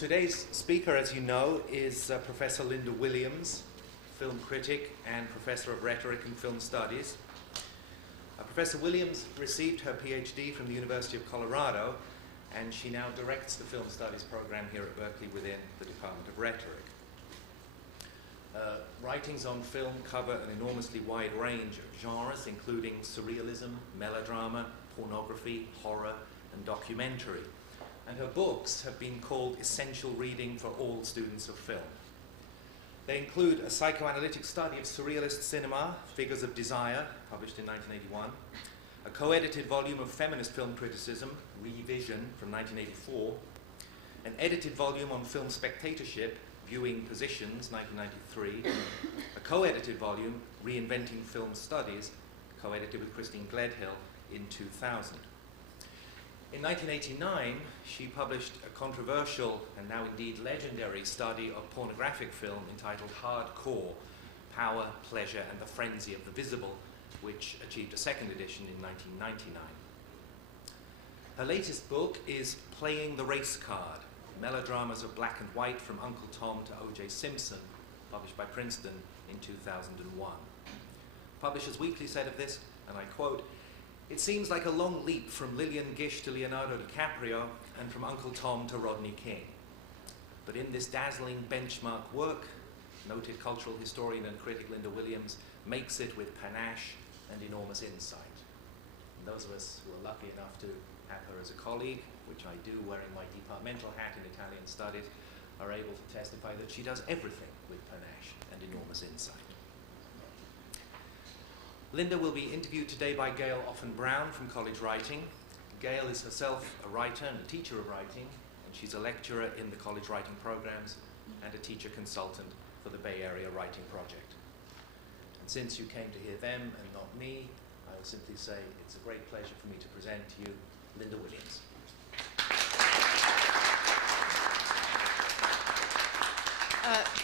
Today's speaker, as you know, is Professor Linda Williams, film critic and professor of rhetoric and film studies. Professor Williams received her PhD from the University of Colorado, and she now directs the film studies program here at Berkeley within the Department of Rhetoric. Writings on film cover an enormously wide range of genres, including surrealism, melodrama, pornography, horror, and documentary. And her books have been called essential reading for all students of film. They include a psychoanalytic study of surrealist cinema, Figures of Desire, published in 1981, a co-edited volume of feminist film criticism, Revision, from 1984, an edited volume on film spectatorship, Viewing Positions, 1993, a co-edited volume, Reinventing Film Studies, co-edited with Christine Gledhill in 2000. In 1989, she published a controversial and now indeed legendary study of pornographic film entitled Hardcore, Power, Pleasure, and the Frenzy of the Visible, which achieved a second edition in 1999. Her latest book is Playing the Race Card, Melodramas of Black and White from Uncle Tom to O.J. Simpson, published by Princeton in 2001. Publishers Weekly said of this, and I quote, "It seems like a long leap from Lillian Gish to Leonardo DiCaprio and from Uncle Tom to Rodney King. But in this dazzling benchmark work, noted cultural historian and critic Linda Williams makes it with panache and enormous insight." And those of us who are lucky enough to have her as a colleague, which I do wearing my departmental hat in Italian studies, are able to testify that she does everything with panache and enormous insight. Linda will be interviewed today by Gail Offen-Brown from College Writing. Gail is herself a writer and a teacher of writing, and she's a lecturer in the college writing programs and a teacher consultant for the Bay Area Writing Project. And since you came to hear them and not me, I will simply say it's a great pleasure for me to present to you Linda Williams.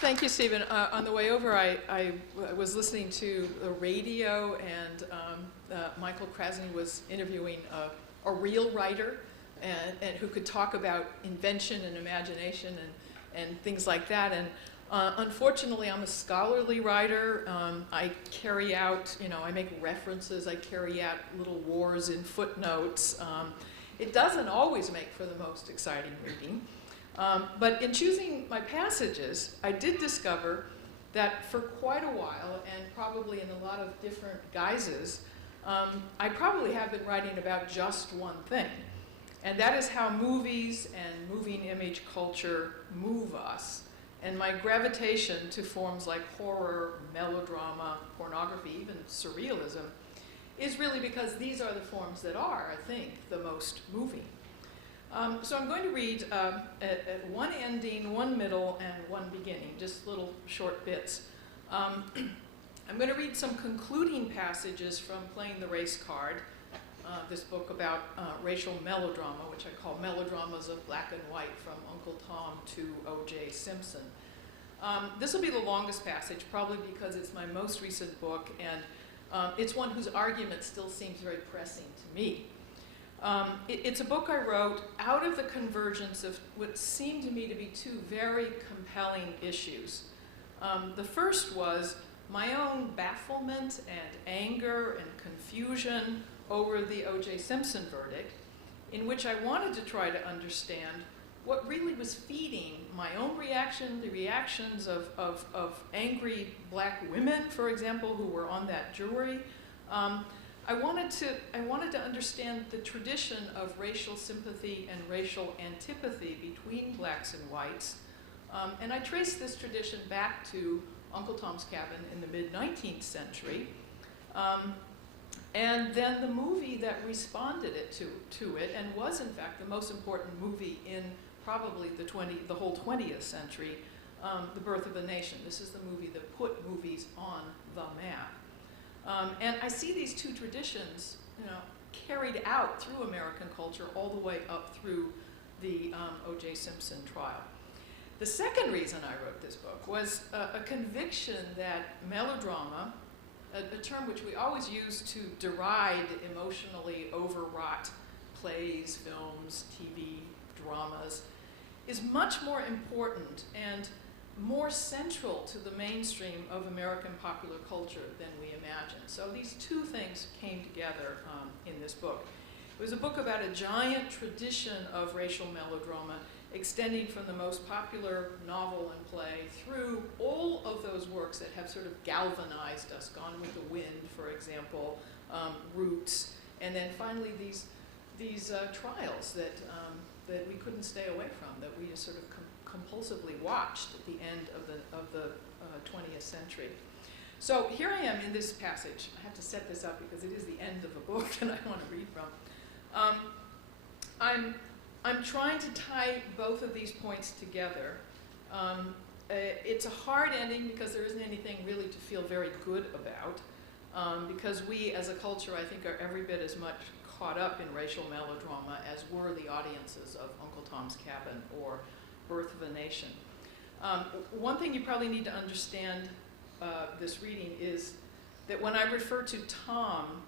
Thank you, Stephen. On the way over, I was listening to the radio, and Michael Krasny was interviewing a real writer and who could talk about invention and imagination and things like that. And unfortunately, I'm a scholarly writer. I carry out, I make references. I carry out little wars in footnotes. It doesn't always make for the most exciting reading. But in choosing my passages, I did discover that for quite a while, and probably in a lot of different guises, I probably have been writing about just one thing. And that is how movies and moving image culture move us. And my gravitation to forms like horror, melodrama, pornography, even surrealism, is really because these are the forms that are, I think, the most moving. So I'm going to read at one ending, one middle, and one beginning, just little short bits. I'm going to read some concluding passages from Playing the Race Card, this book about racial melodrama, which I call Melodramas of Black and White from Uncle Tom to O.J. Simpson. This will be the longest passage, probably because it's my most recent book, and it's one whose argument still seems very pressing to me. It's a book I wrote out of the convergence of what seemed to me to be two very compelling issues. The first was my own bafflement and anger and confusion over the O.J. Simpson verdict, in which I wanted to try to understand what really was feeding my own reaction, the reactions of angry black women, for example, who were on that jury. I wanted to understand the tradition of racial sympathy and racial antipathy between blacks and whites. And I traced this tradition back to Uncle Tom's Cabin in the mid-19th century. And then the movie that responded to it, and was in fact the most important movie in probably the whole 20th century, The Birth of a Nation. This is the movie that put movies on the map. And I see these two traditions, carried out through American culture all the way up through the O.J. Simpson trial. The second reason I wrote this book was a conviction that melodrama, a term which we always use to deride emotionally overwrought plays, films, TV, dramas, is much more important and more central to the mainstream of American popular culture than we imagine. So these two things came together in this book. It was a book about a giant tradition of racial melodrama extending from the most popular novel and play through all of those works that have sort of galvanized us, Gone with the Wind, for example, Roots, and then finally these trials that we couldn't stay away from, that we just sort of compulsively watched at the end of the 20th century. So here I am in this passage. I have to set this up because it is the end of a book that I want to read from. I'm trying to tie both of these points together. It's a hard ending because there isn't anything really to feel very good about, because we as a culture, I think, are every bit as much caught up in racial melodrama as were the audiences of Uncle Tom's Cabin or Birth of a Nation. One thing you probably need to understand this reading is that when I refer to Tom,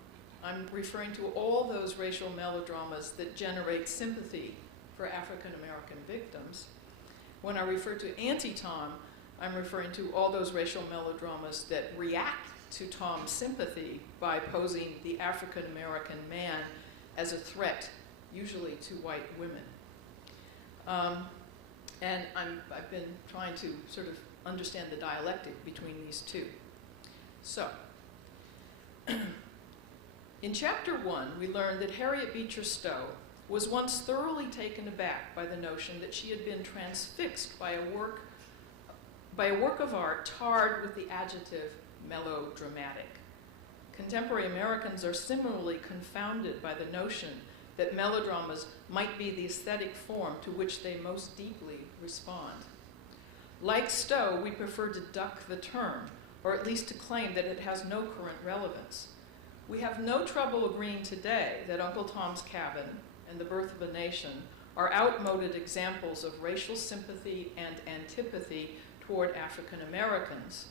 I'm referring to all those racial melodramas that generate sympathy for African American victims. When I refer to Anti-Tom, I'm referring to all those racial melodramas that react to Tom's sympathy by posing the African American man as a threat, usually to white women. And I've been trying to sort of understand the dialectic between these two. So, in Chapter 1, we learned that Harriet Beecher Stowe was once thoroughly taken aback by the notion that she had been transfixed by a work of art tarred with the adjective melodramatic. Contemporary Americans are similarly confounded by the notion that melodramas might be the aesthetic form to which they most deeply respond. Like Stowe, we prefer to duck the term, or at least to claim that it has no current relevance. We have no trouble agreeing today that Uncle Tom's Cabin and The Birth of a Nation are outmoded examples of racial sympathy and antipathy toward African Americans,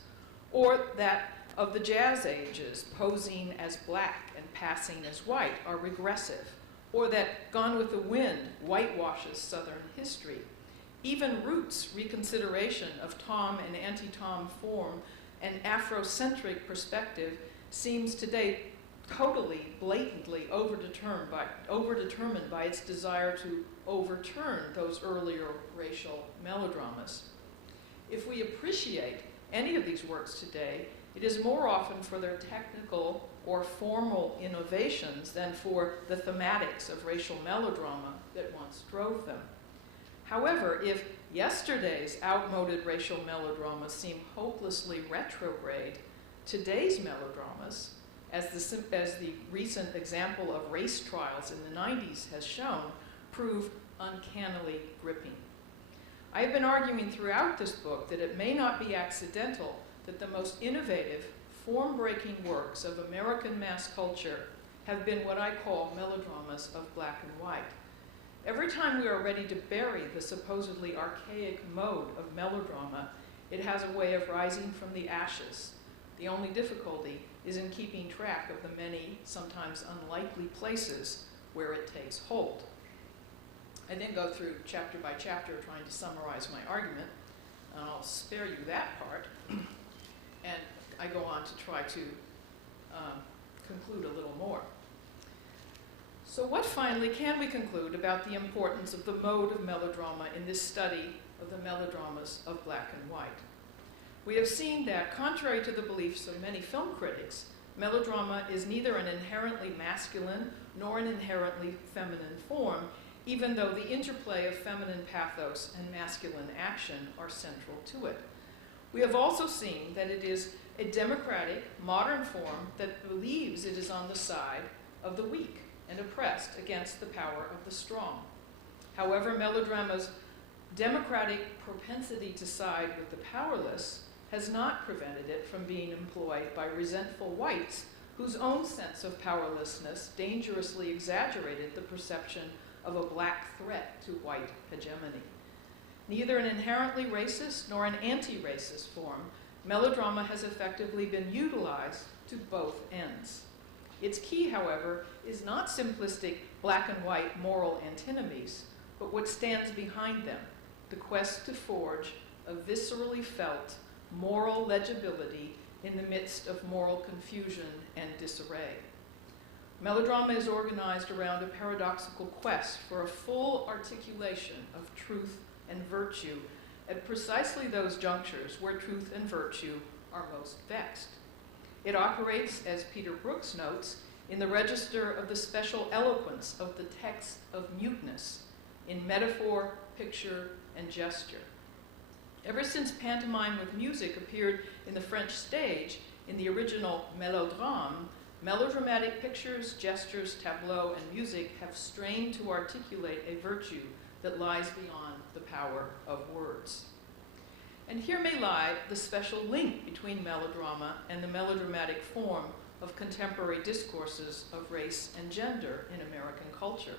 or that of the Jazz ages, posing as black and passing as white are regressive, or that Gone with the Wind whitewashes Southern history. Even Roots' reconsideration of Tom and anti-Tom form an Afrocentric perspective seems today totally, blatantly overdetermined by its desire to overturn those earlier racial melodramas. If we appreciate any of these works today, it is more often for their technical or formal innovations than for the thematics of racial melodrama that once drove them. However, if yesterday's outmoded racial melodramas seem hopelessly retrograde, today's melodramas, as the recent example of race trials in the 90s has shown, prove uncannily gripping. I have been arguing throughout this book that it may not be accidental that the most innovative, form-breaking works of American mass culture have been what I call melodramas of black and white. Every time we are ready to bury the supposedly archaic mode of melodrama, it has a way of rising from the ashes. The only difficulty is in keeping track of the many, sometimes unlikely places where it takes hold. I then go through chapter by chapter trying to summarize my argument, and I'll spare you that part. And I go on to try to conclude a little more. So what finally can we conclude about the importance of the mode of melodrama in this study of the melodramas of black and white? We have seen that, contrary to the beliefs of many film critics, melodrama is neither an inherently masculine nor an inherently feminine form, even though the interplay of feminine pathos and masculine action are central to it. We have also seen that it is a democratic, modern form that believes it is on the side of the weak and oppressed against the power of the strong. However, melodrama's democratic propensity to side with the powerless has not prevented it from being employed by resentful whites whose own sense of powerlessness dangerously exaggerated the perception of a black threat to white hegemony. Neither an inherently racist nor an anti-racist form, melodrama has effectively been utilized to both ends. Its key, however, is not simplistic black and white moral antinomies, but what stands behind them, the quest to forge a viscerally felt moral legibility in the midst of moral confusion and disarray. Melodrama is organized around a paradoxical quest for a full articulation of truth and virtue at precisely those junctures where truth and virtue are most vexed. It operates, as Peter Brooks notes, in the register of the special eloquence of the text of muteness, in metaphor, picture, and gesture. Ever since pantomime with music appeared in the French stage, in the original Melodrama, melodramatic pictures, gestures, tableau, and music have strained to articulate a virtue that lies beyond the power of words. And here may lie the special link between melodrama and the melodramatic form of contemporary discourses of race and gender in American culture.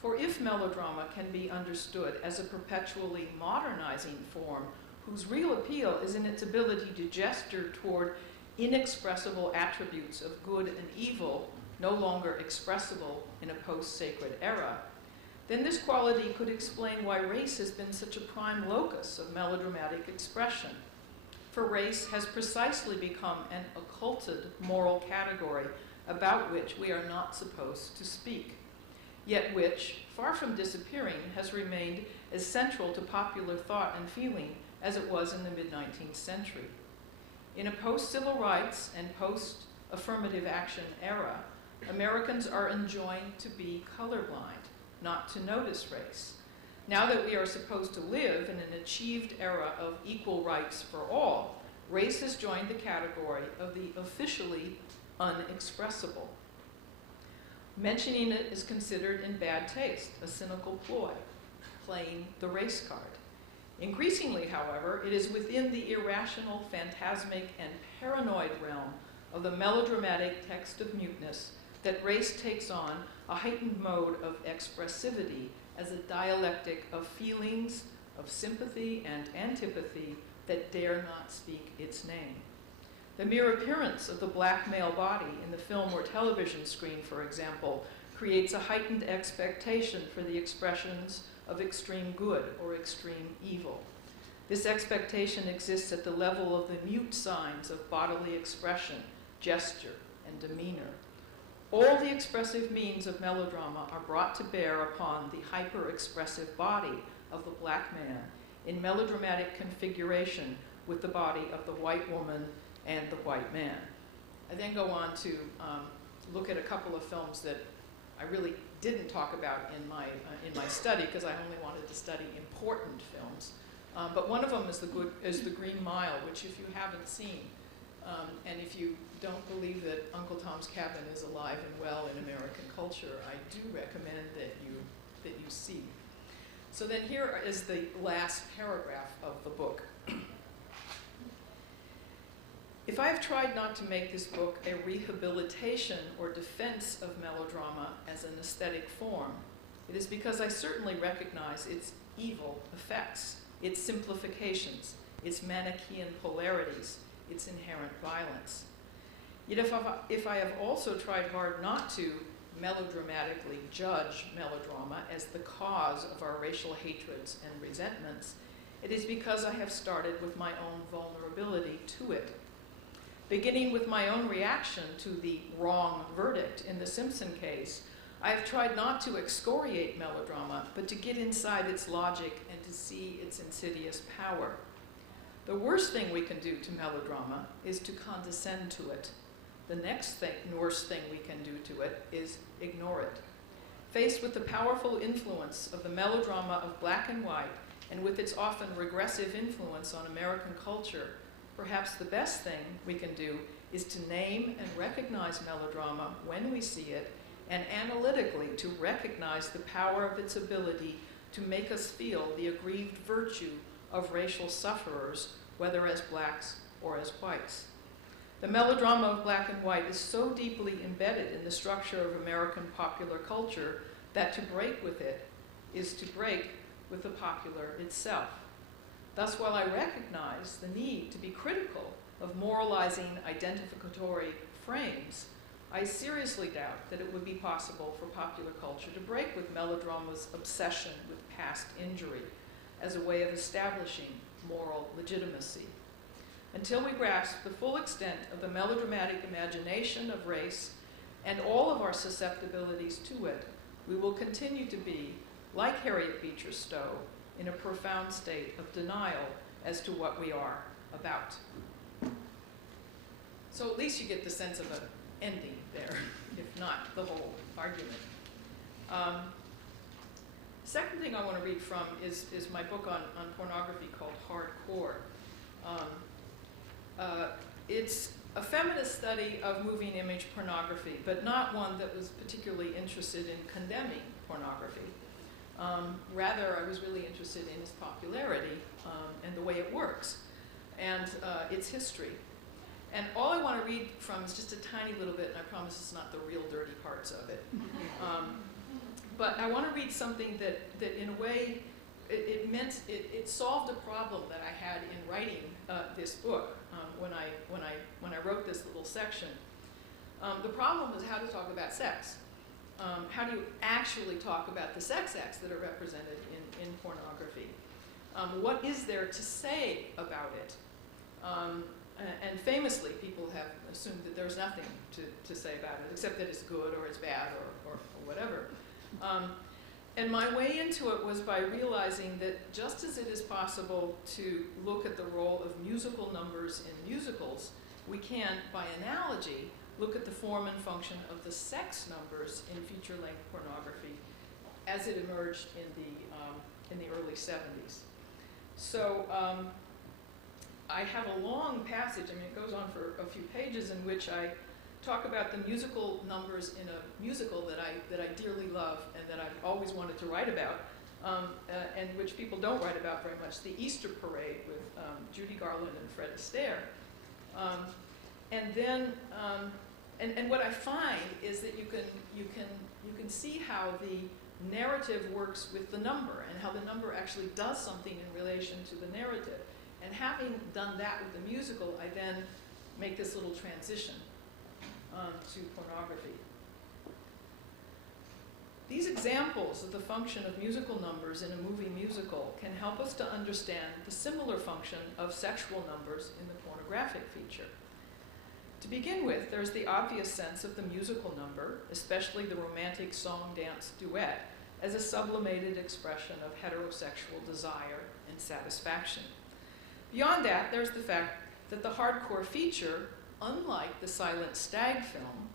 For if melodrama can be understood as a perpetually modernizing form whose real appeal is in its ability to gesture toward inexpressible attributes of good and evil, no longer expressible in a post-sacred era, then this quality could explain why race has been such a prime locus of melodramatic expression. For race has precisely become an occulted moral category about which we are not supposed to speak, yet which, far from disappearing, has remained as central to popular thought and feeling as it was in the mid-19th century. In a post-civil rights and post-affirmative action era, Americans are enjoined to be colorblind, not to notice race. Now that we are supposed to live in an achieved era of equal rights for all, race has joined the category of the officially unexpressible. Mentioning it is considered in bad taste, a cynical ploy, playing the race card. Increasingly, however, it is within the irrational, phantasmic, and paranoid realm of the melodramatic text of muteness that race takes on a heightened mode of expressivity as a dialectic of feelings, of sympathy and antipathy that dare not speak its name. The mere appearance of the black male body in the film or television screen, for example, creates a heightened expectation for the expressions of extreme good or extreme evil. This expectation exists at the level of the mute signs of bodily expression, gesture, and demeanor. All the expressive means of melodrama are brought to bear upon the hyper-expressive body of the black man in melodramatic configuration with the body of the white woman and the white man. I then go on to look at a couple of films that I really didn't talk about in my study because I only wanted to study important films. But one of them is The Green Mile, which if you haven't seen, and if you don't believe that Uncle Tom's Cabin is alive and well in American culture, I do recommend that you see. So then here is the last paragraph of the book. If I have tried not to make this book a rehabilitation or defense of melodrama as an aesthetic form, it is because I certainly recognize its evil effects, its simplifications, its Manichaean polarities, its inherent violence. Yet if I have also tried hard not to melodramatically judge melodrama as the cause of our racial hatreds and resentments, it is because I have started with my own vulnerability to it. Beginning with my own reaction to the wrong verdict in the Simpson case, I have tried not to excoriate melodrama, but to get inside its logic and to see its insidious power. The worst thing we can do to melodrama is to condescend to it. The next worst thing we can do to it is ignore it. Faced with the powerful influence of the melodrama of black and white, and with its often regressive influence on American culture, perhaps the best thing we can do is to name and recognize melodrama when we see it, and analytically to recognize the power of its ability to make us feel the aggrieved virtue of racial sufferers, whether as blacks or as whites. The melodrama of black and white is so deeply embedded in the structure of American popular culture that to break with it is to break with the popular itself. Thus, while I recognize the need to be critical of moralizing identificatory frames, I seriously doubt that it would be possible for popular culture to break with melodrama's obsession with past injury, as a way of establishing moral legitimacy. Until we grasp the full extent of the melodramatic imagination of race and all of our susceptibilities to it, we will continue to be, like Harriet Beecher Stowe, in a profound state of denial as to what we are about. So at least you get the sense of an ending there, if not the whole argument. Second thing I want to read from is my book on pornography called Hardcore. It's a feminist study of moving image pornography, but not one that was particularly interested in condemning pornography. Rather, I was really interested in its popularity and the way it works and its history. And all I want to read from is just a tiny little bit, and I promise it's not the real dirty parts of it. But I want to read something that in a way, it solved a problem that I had in writing this book when I wrote this little section. The problem was how to talk about sex. How do you actually talk about the sex acts that are represented in pornography? What is there to say about it? And famously, people have assumed that there's nothing to say about it, except that it's good or it's bad or whatever. And my way into it was by realizing that just as it is possible to look at the role of musical numbers in musicals, we can, by analogy, look at the form and function of the sex numbers in feature-length pornography as it emerged in the early 70s. So I have a long passage, I mean it goes on for a few pages, in which I talk about the musical numbers in a musical that I dearly love and that I've always wanted to write about, and which people don't write about very much, the Easter Parade with Judy Garland and Fred Astaire. And what I find is that you can see how the narrative works with the number and how the number actually does something in relation to the narrative. And having done that with the musical, I then make this little transition to pornography. These examples of the function of musical numbers in a movie musical can help us to understand the similar function of sexual numbers in the pornographic feature. To begin with, there's the obvious sense of the musical number, especially the romantic song-dance duet, as a sublimated expression of heterosexual desire and satisfaction. Beyond that, there's the fact that the hardcore feature, unlike the silent stag film,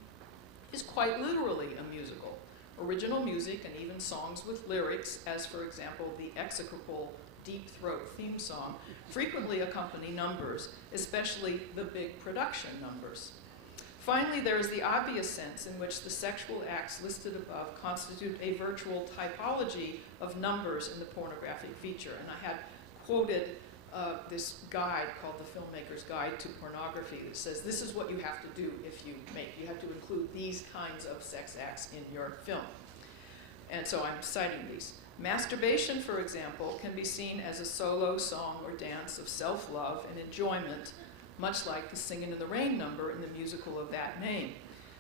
is quite literally a musical. Original music and even songs with lyrics, as for example the execrable Deep Throat theme song, frequently accompany numbers, especially the big production numbers. Finally, there is the obvious sense in which the sexual acts listed above constitute a virtual typology of numbers in the pornographic feature. And I had quoted this guide called The Filmmaker's Guide to Pornography that says this is what you have to do if you make. You have to include these kinds of sex acts in your film. And so I'm citing these. Masturbation, for example, can be seen as a solo song or dance of self-love and enjoyment, much like the Singin' in the Rain number in the musical of that name.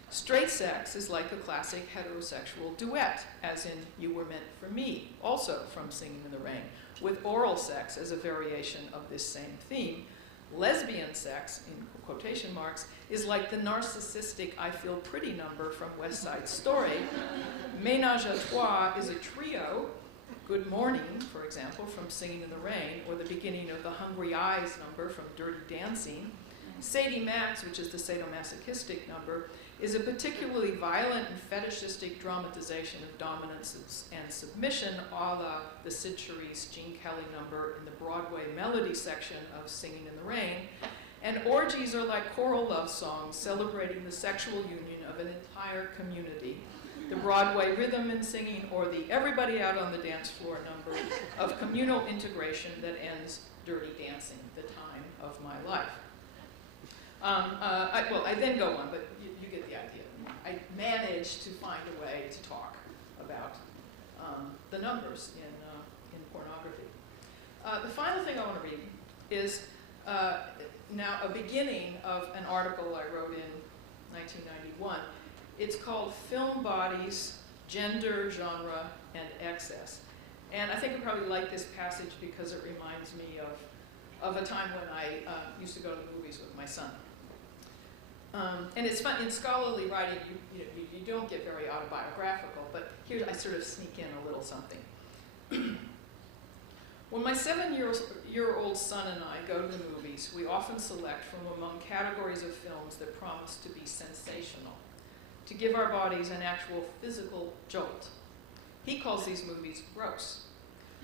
Straight sex is like a classic heterosexual duet, as in You Were Meant for Me, also from Singin' in the Rain, with oral sex as a variation of this same theme. Lesbian sex, in quotation marks, is like the narcissistic I Feel Pretty number from West Side Story. Ménage à Trois is a trio. Good Morning, for example, from Singin' in the Rain, or the beginning of the Hungry Eyes number from Dirty Dancing. Sadie Max, which is the sadomasochistic number, is a particularly violent and fetishistic dramatization of dominance and submission, a la the Sid Charisse Gene Kelly number in the Broadway melody section of Singin' in the Rain. And orgies are like choral love songs celebrating the sexual union of an entire community. The Broadway rhythm and singing, or the everybody out on the dance floor number of communal integration that ends Dirty Dancing, the time of my life. I then go on, but you get the idea. I managed to find a way to talk about the numbers in pornography. The final thing I want to read is now a beginning of an article I wrote in 1991. It's called Film Bodies, Gender, Genre, and Excess. And I think you probably like this passage because it reminds me of a time when I used to go to the movies with my son. And it's fun, in scholarly writing, you don't get very autobiographical, but here I sort of sneak in a little something. When my 7-year-old son and I go to the movies, we often select from among categories of films that promise to be sensational, to give our bodies an actual physical jolt. He calls these movies gross.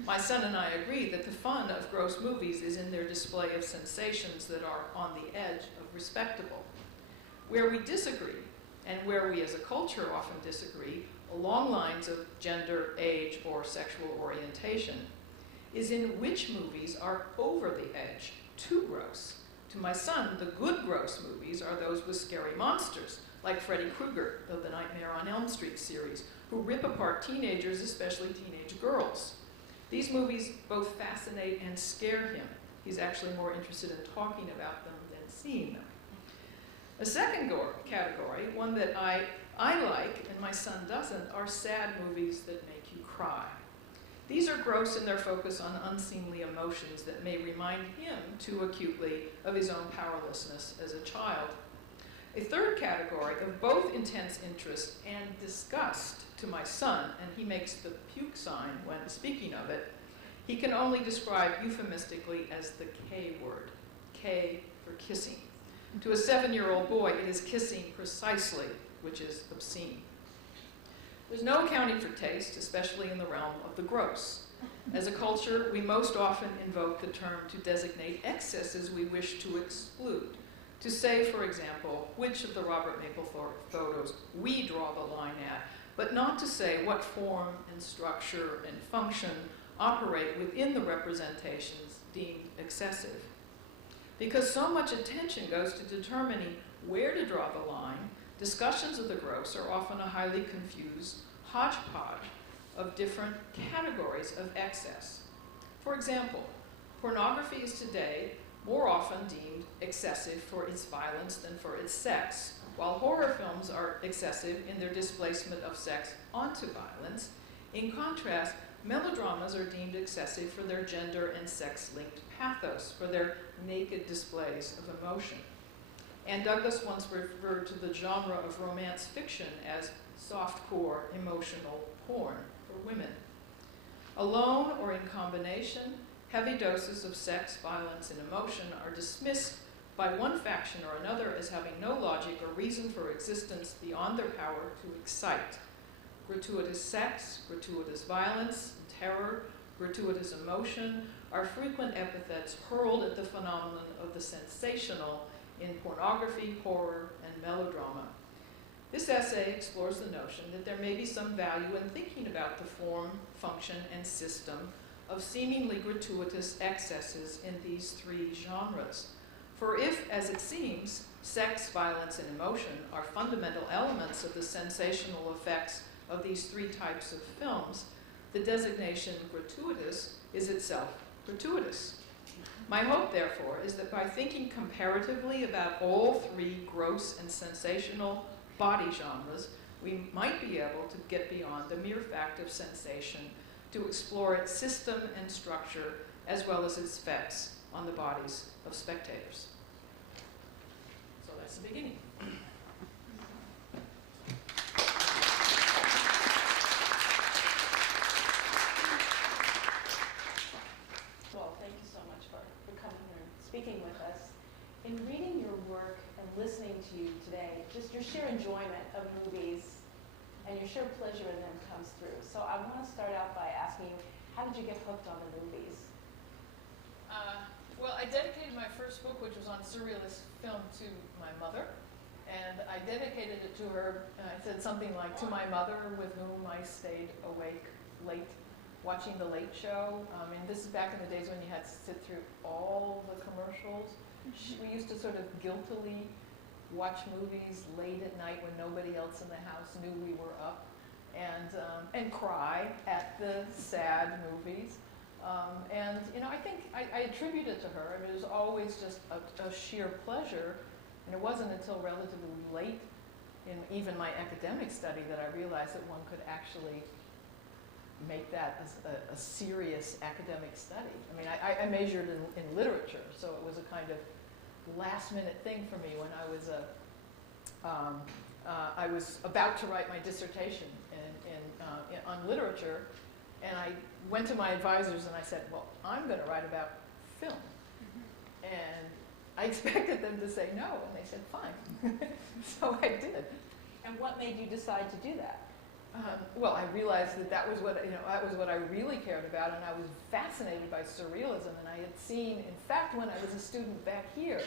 My son and I agree that the fun of gross movies is in their display of sensations that are on the edge of respectable. Where we disagree, and where we as a culture often disagree, along lines of gender, age, or sexual orientation, is in which movies are over the edge, too gross. To my son, the good gross movies are those with scary monsters, like Freddy Krueger of the Nightmare on Elm Street series, who rip apart teenagers, especially teenage girls. These movies both fascinate and scare him. He's actually more interested in talking about them than seeing them. A second category, one that I like and my son doesn't, are sad movies that make you cry. These are gross in their focus on unseemly emotions that may remind him too acutely of his own powerlessness as a child. A third category of both intense interest and disgust to my son, and he makes the puke sign when speaking of it, he can only describe euphemistically as the K word, K for kissing. To a 7-year-old boy, it is kissing precisely, which is obscene. There's no accounting for taste, especially in the realm of the gross. As a culture, we most often invoke the term to designate excesses we wish to exclude. To say, for example, which of the Robert Mapplethorpe photos we draw the line at, but not to say what form and structure and function operate within the representations deemed excessive. Because so much attention goes to determining where to draw the line, discussions of the gross are often a highly confused hodgepodge of different categories of excess. For example, pornography is today more often deemed excessive for its violence than for its sex, while horror films are excessive in their displacement of sex onto violence. In contrast, melodramas are deemed excessive for their gender and sex-linked pathos, for their naked displays of emotion. And Douglas once referred to the genre of romance fiction as softcore emotional porn for women. Alone or in combination, heavy doses of sex, violence, and emotion are dismissed by one faction or another as having no logic or reason for existence beyond their power to excite. Gratuitous sex, gratuitous violence, terror, gratuitous emotion are frequent epithets hurled at the phenomenon of the sensational in pornography, horror, and melodrama. This essay explores the notion that there may be some value in thinking about the form, function, and system of seemingly gratuitous excesses in these three genres. For if, as it seems, sex, violence, and emotion are fundamental elements of the sensational effects of these three types of films, the designation gratuitous is itself gratuitous. My hope, therefore, is that by thinking comparatively about all three gross and sensational body genres, we might be able to get beyond the mere fact of sensation to explore its system and structure as well as its effects on the bodies of spectators. So that's the beginning. Well, thank you so much for coming here and speaking with us. In reading your work and listening to you today, just your sheer enjoyment of movies and your sheer pleasure in them comes through. So I want to start out by asking you, how did you get hooked on the movies? Well, I dedicated my first book, which was on surrealist film, to my mother. And I dedicated it to her, I said something like, to my mother with whom I stayed awake late watching The Late Show. And this is back in the days when you had to sit through all the commercials. We used to sort of guiltily watch movies late at night when nobody else in the house knew we were up, and cry at the sad movies. And you know, I think I attribute it to her. It was always just a sheer pleasure, and it wasn't until relatively late in even my academic study that I realized that one could actually make that a serious academic study. I mean, I majored in literature, so it was a kind of last-minute thing for me when I was about to write my dissertation on literature, and I went to my advisors and I said, well, I'm going to write about film. And I expected them to say no, and they said, fine. So I did. And what made you decide to do that? Well, I realized that was what I really cared about, and I was fascinated by surrealism. And I had seen, in fact, when I was a student back here,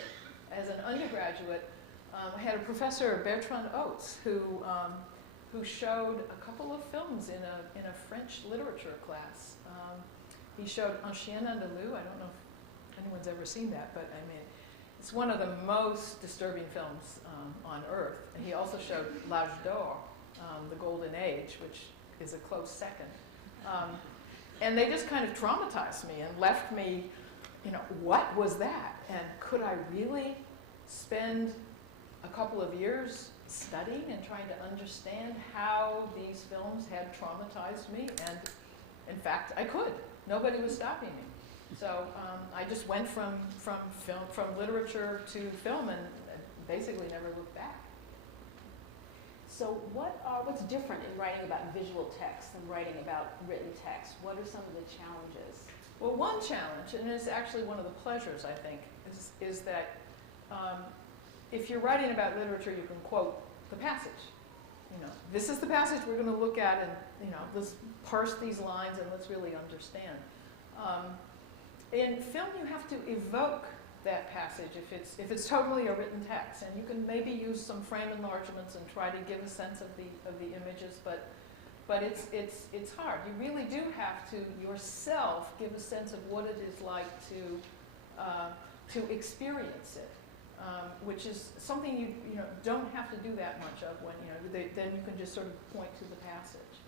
as an undergraduate, I had a professor, Bertrand Oates, who showed a couple of films in a French literature class. He showed Un Chien Andalou. I don't know if anyone's ever seen that, but I mean, it's one of the most disturbing films on earth. And he also showed L'Âge d'Or, the Golden Age, which is a close second. And they just kind of traumatized me and left me, what was that? And could I really spend a couple of years studying and trying to understand how these films had traumatized me? And in fact, I could. Nobody was stopping me. So I just went from literature to film and basically never looked back. So what's different in writing about visual text than writing about written text? What are some of the challenges? Well, one challenge, and it's actually one of the pleasures, I think, is that if you're writing about literature, you can quote the passage. This is the passage we're going to look at, and let's parse these lines and let's really understand. In film, you have to evoke that passage if it's totally a written text, and you can maybe use some frame enlargements and try to give a sense of the images, but it's hard. You really do have to yourself give a sense of what it is like to experience it, which is something you don't have to do that much of when then you can just sort of point to the passage.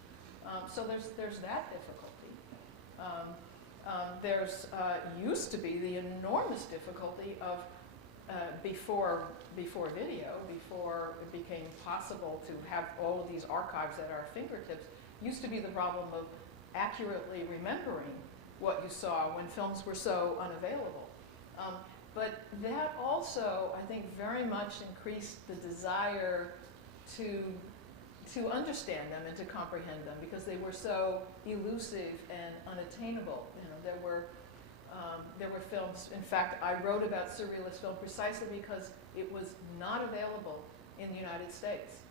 So there's that difficulty. There's used to be the enormous difficulty of before video, before it became possible to have all of these archives at our fingertips, used to be the problem of accurately remembering what you saw when films were so unavailable. But that also, I think, very much increased the desire to understand them and to comprehend them, because they were so elusive and unattainable. There were films. In fact, I wrote about surrealist film precisely because it was not available in the United States.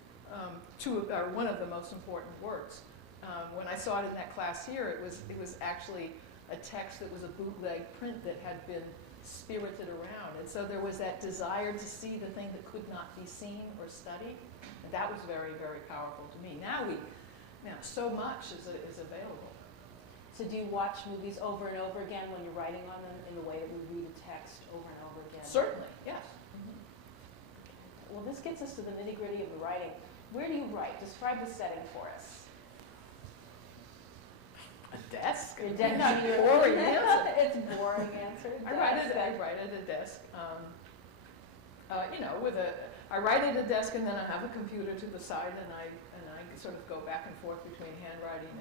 One of the most important works. When I saw it in that class here, it was actually a text that was a bootleg print that had been spirited around, and so there was that desire to see the thing that could not be seen or studied. And that was very, very powerful to me. Now so much is available. So do you watch movies over and over again when you're writing on them in the way that we read a text over and over again? Certainly, yes. Mm-hmm. Well, this gets us to the nitty-gritty of the writing. Where do you write? Describe the setting for us. A desk. Your desk. No, boring answer. It's boring answer. I write at a desk. I write at a desk, and then I have a computer to the side, and I sort of go back and forth between handwriting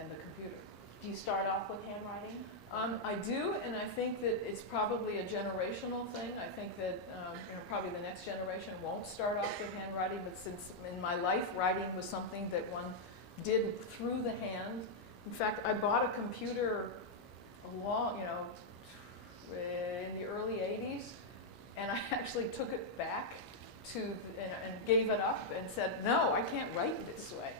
and the computer. Do you start off with handwriting? I do, and I think that it's probably a generational thing. I think that probably the next generation won't start off with handwriting, but since in my life writing was something that one did through the hand. In fact, I bought a computer in the early 80s, and I actually took it back and gave it up and said, no, I can't write this way,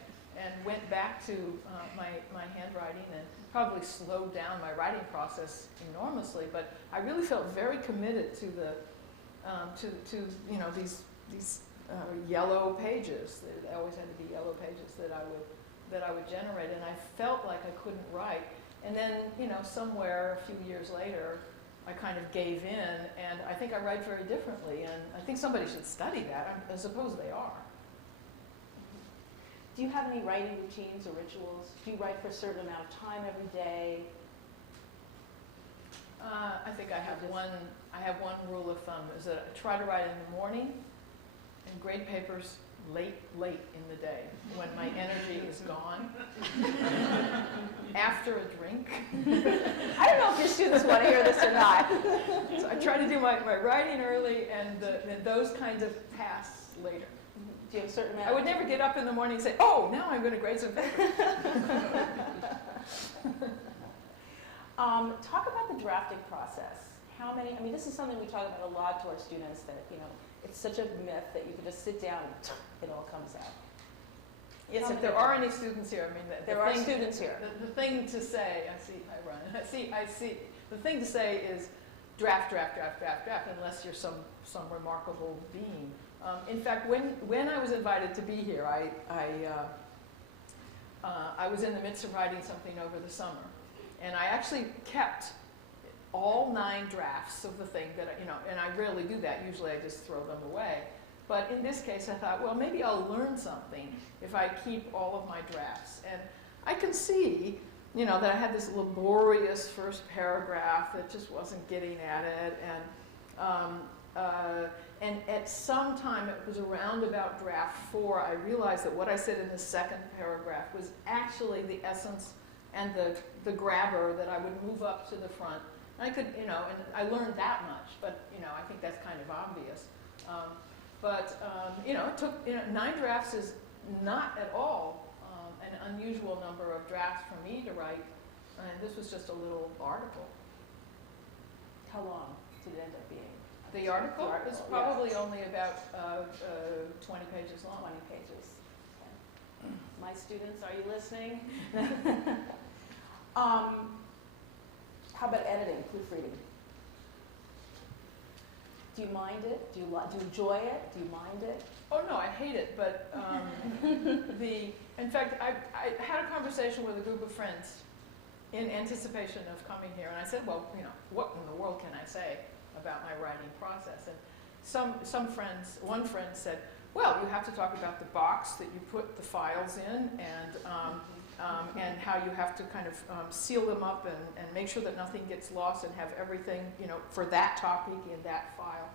and went back to my handwriting, and probably slowed down my writing process enormously. But I really felt very committed to these yellow pages. There always had to be yellow pages that I would generate, and I felt like I couldn't write. And then, somewhere a few years later, I kind of gave in, and I think I write very differently, and I think somebody should study that. I suppose they are. Do you have any writing routines or rituals? Do you write for a certain amount of time every day? I think I have one rule of thumb, is that I try to write in the morning, and grade papers late in the day when my energy is gone. After a drink. I don't know if your students want to hear this or not. So I try to do my writing early and those kinds of tasks later. Do you have a certain amount? I would never get up in the morning and say, oh, now I'm going to grade some paper. Talk about the drafting process. How many, I mean, this is something we talk about a lot to our students, that, you know, it's such a myth that you can just sit down and it all comes out. Yes, if there are any students here, I mean, there are students here. The thing to say, I see. The thing to say is draft, unless you're some remarkable being. In fact, when I was invited to be here, I was in the midst of writing something over the summer, and I actually kept all 9 drafts of the thing that, you know, and I rarely do that. Usually I just throw them away. But in this case, I thought, well, maybe I'll learn something if I keep all of my drafts. And I can see, you know, that I had this laborious first paragraph that just wasn't getting at it. And at some time, it was around about draft 4, I realized that what I said in the second paragraph was actually the essence and the grabber that I would move up to the front. I could, you know, and I learned that much, but, you know, I think that's kind of obvious. You know, it took, you know, 9 drafts is not at all an unusual number of drafts for me to write, and this was just a little article. How long did it end up being? The article is probably only about 20 pages long. 20 pages. Okay. My students, are you listening? How about editing, proofreading? Do you mind it? Do you enjoy it? Do you mind it? Oh no, I hate it. But in fact, I had a conversation with a group of friends in anticipation of coming here, and I said, well, you know, what in the world can I say about my writing process? And one friend said, well, you have to talk about the box that you put the files in, and how you have to kind of seal them up and make sure that nothing gets lost and have everything, you know, for that topic in that file.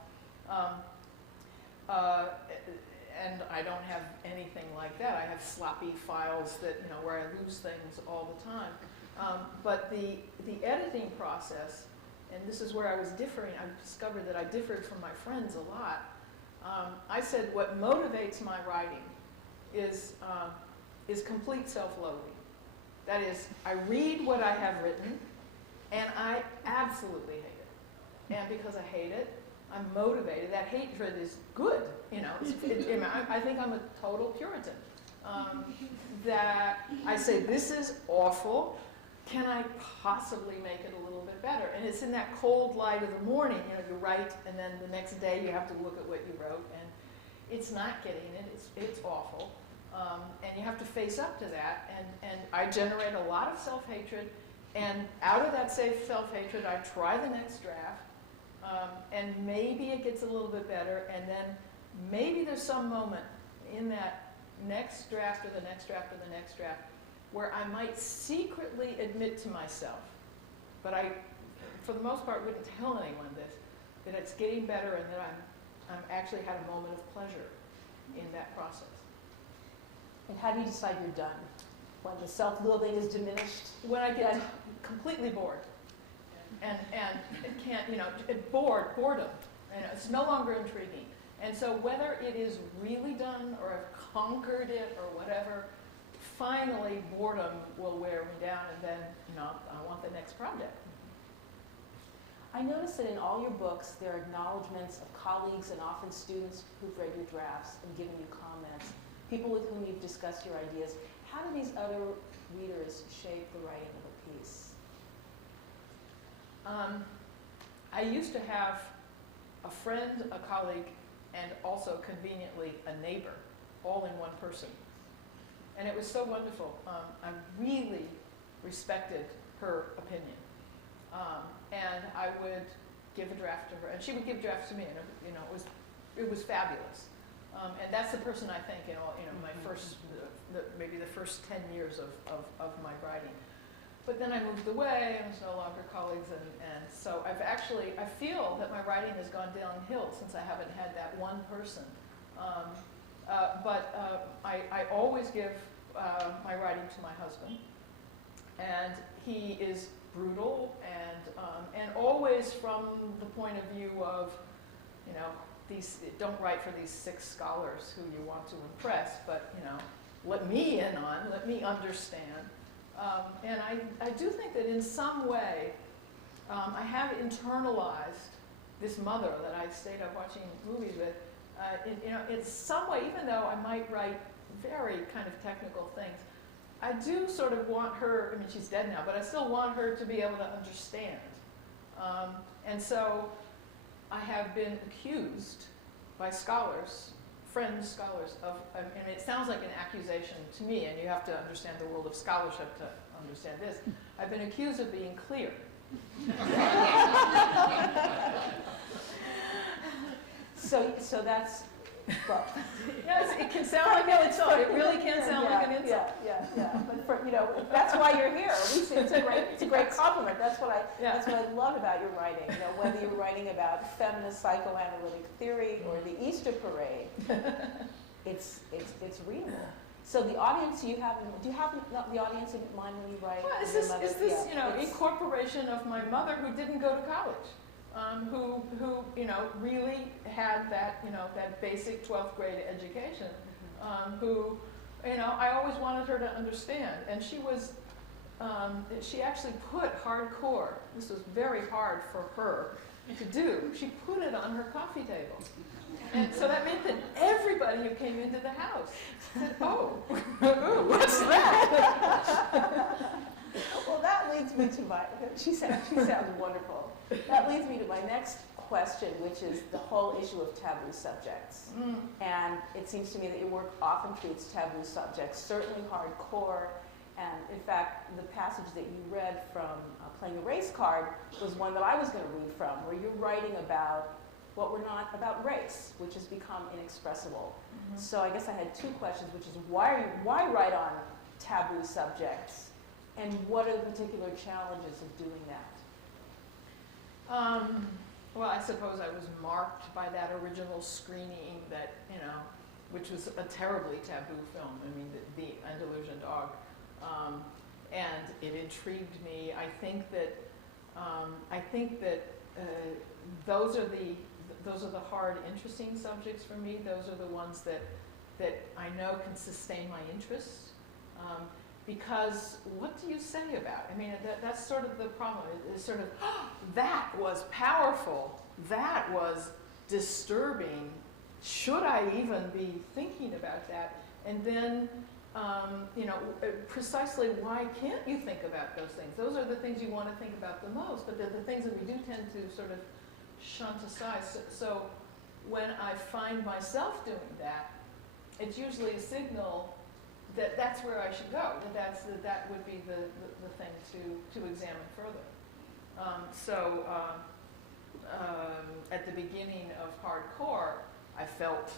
And I don't have anything like that. I have sloppy files that, you know, where I lose things all the time. But the editing process, and this is where I was differing, I discovered that I differed from my friends a lot. I said what motivates my writing is complete self-loathing. That is, I read what I have written, and I absolutely hate it. And because I hate it, I'm motivated. That hatred is good, you know. I think I'm a total Puritan. That I say, this is awful. Can I possibly make it a little bit better? And it's in that cold light of the morning, you know, you write, and then the next day you have to look at what you wrote, and it's not getting it. It's awful. And you have to face up to that, and I generate a lot of self-hatred, and out of that self-hatred, I try the next draft, and maybe it gets a little bit better, and then maybe there's some moment in that next draft or the next draft or the next draft where I might secretly admit to myself, but I, for the most part, wouldn't tell anyone this, that it's getting better and that I'm actually had a moment of pleasure in that process. And how do you decide you're done? When the self-loathing is diminished? When I get completely bored. And it can't, you know, boredom. And it's no longer intriguing. And so whether it is really done or I've conquered it or whatever, finally boredom will wear me down, and then, you know, I want the next project. I noticed that in all your books there are acknowledgments of colleagues and often students who've read your drafts and given you comments, people with whom you've discussed your ideas. How do these other readers shape the writing of a piece? I used to have a friend, a colleague, and also conveniently a neighbor, all in one person. And it was so wonderful. I really respected her opinion. And I would give a draft to her, and she would give drafts to me, and you know, it was fabulous. And that's the person I think in all, you know, my first, maybe the first 10 years of my writing. But then I moved away, and was no longer colleagues, and so I feel that my writing has gone downhill since I haven't had that one person. But I always give my writing to my husband, and he is brutal and always from the point of view of, you know, don't write for these 6 scholars who you want to impress, but, you know, let me in on, let me understand. And I do think that in some way, I have internalized this mother that I stayed up watching movies with. You know, in some way, even though I might write very kind of technical things, I do sort of want her, I mean, she's dead now, but I still want her to be able to understand. And so I have been accused by scholars, friends, scholars, of, and it sounds like an accusation to me, and you have to understand the world of scholarship to understand this. I've been accused of being clear. So that's, well. Yes, it can sound like an insult. It really can sound like an insult. Yeah. But for, you know, that's why you're here. It's a great compliment. That's what I love about your writing. You know, whether you're writing about feminist psychoanalytic theory or the Easter parade, it's readable. So the audience do you have the audience in mind when you write? Well, is this you know, incorporation of my mother who didn't go to college? Who you know, really had that, you know, that basic 12th grade education, who, you know, I always wanted her to understand, and she was, she actually put hardcore, this was very hard for her to do, she put it on her coffee table. And so that meant that everybody who came into the house said, oh, what's that? Well, that leads me to my, she sounds wonderful. That leads me to my next question, which is the whole issue of taboo subjects. And it seems to me that your work often treats taboo subjects, certainly hardcore. And in fact, the passage that you read from Playing a Race Card was one that I was going to read from, where you're writing about what we're not, about race, which has become inexpressible. So I guess I had 2 questions, which is why write on taboo subjects? And what are the particular challenges of doing that? Well, I suppose I was marked by that original screening that, you know, which was a terribly taboo film. I mean, the Andalusian Dog. And it intrigued me. I think that those are the hard, interesting subjects for me. Those are the ones that I know can sustain my interest. Because what do you say about it? I mean, that's sort of the problem. It's sort of, oh, that was powerful. That was disturbing. Should I even be thinking about that? And then, you know, precisely why can't you think about those things? Those are the things you want to think about the most, but they're the things that we do tend to sort of shunt aside. So when I find myself doing that, it's usually a signal that that's where I should go, that would be the thing to examine further. At the beginning of hardcore, I felt,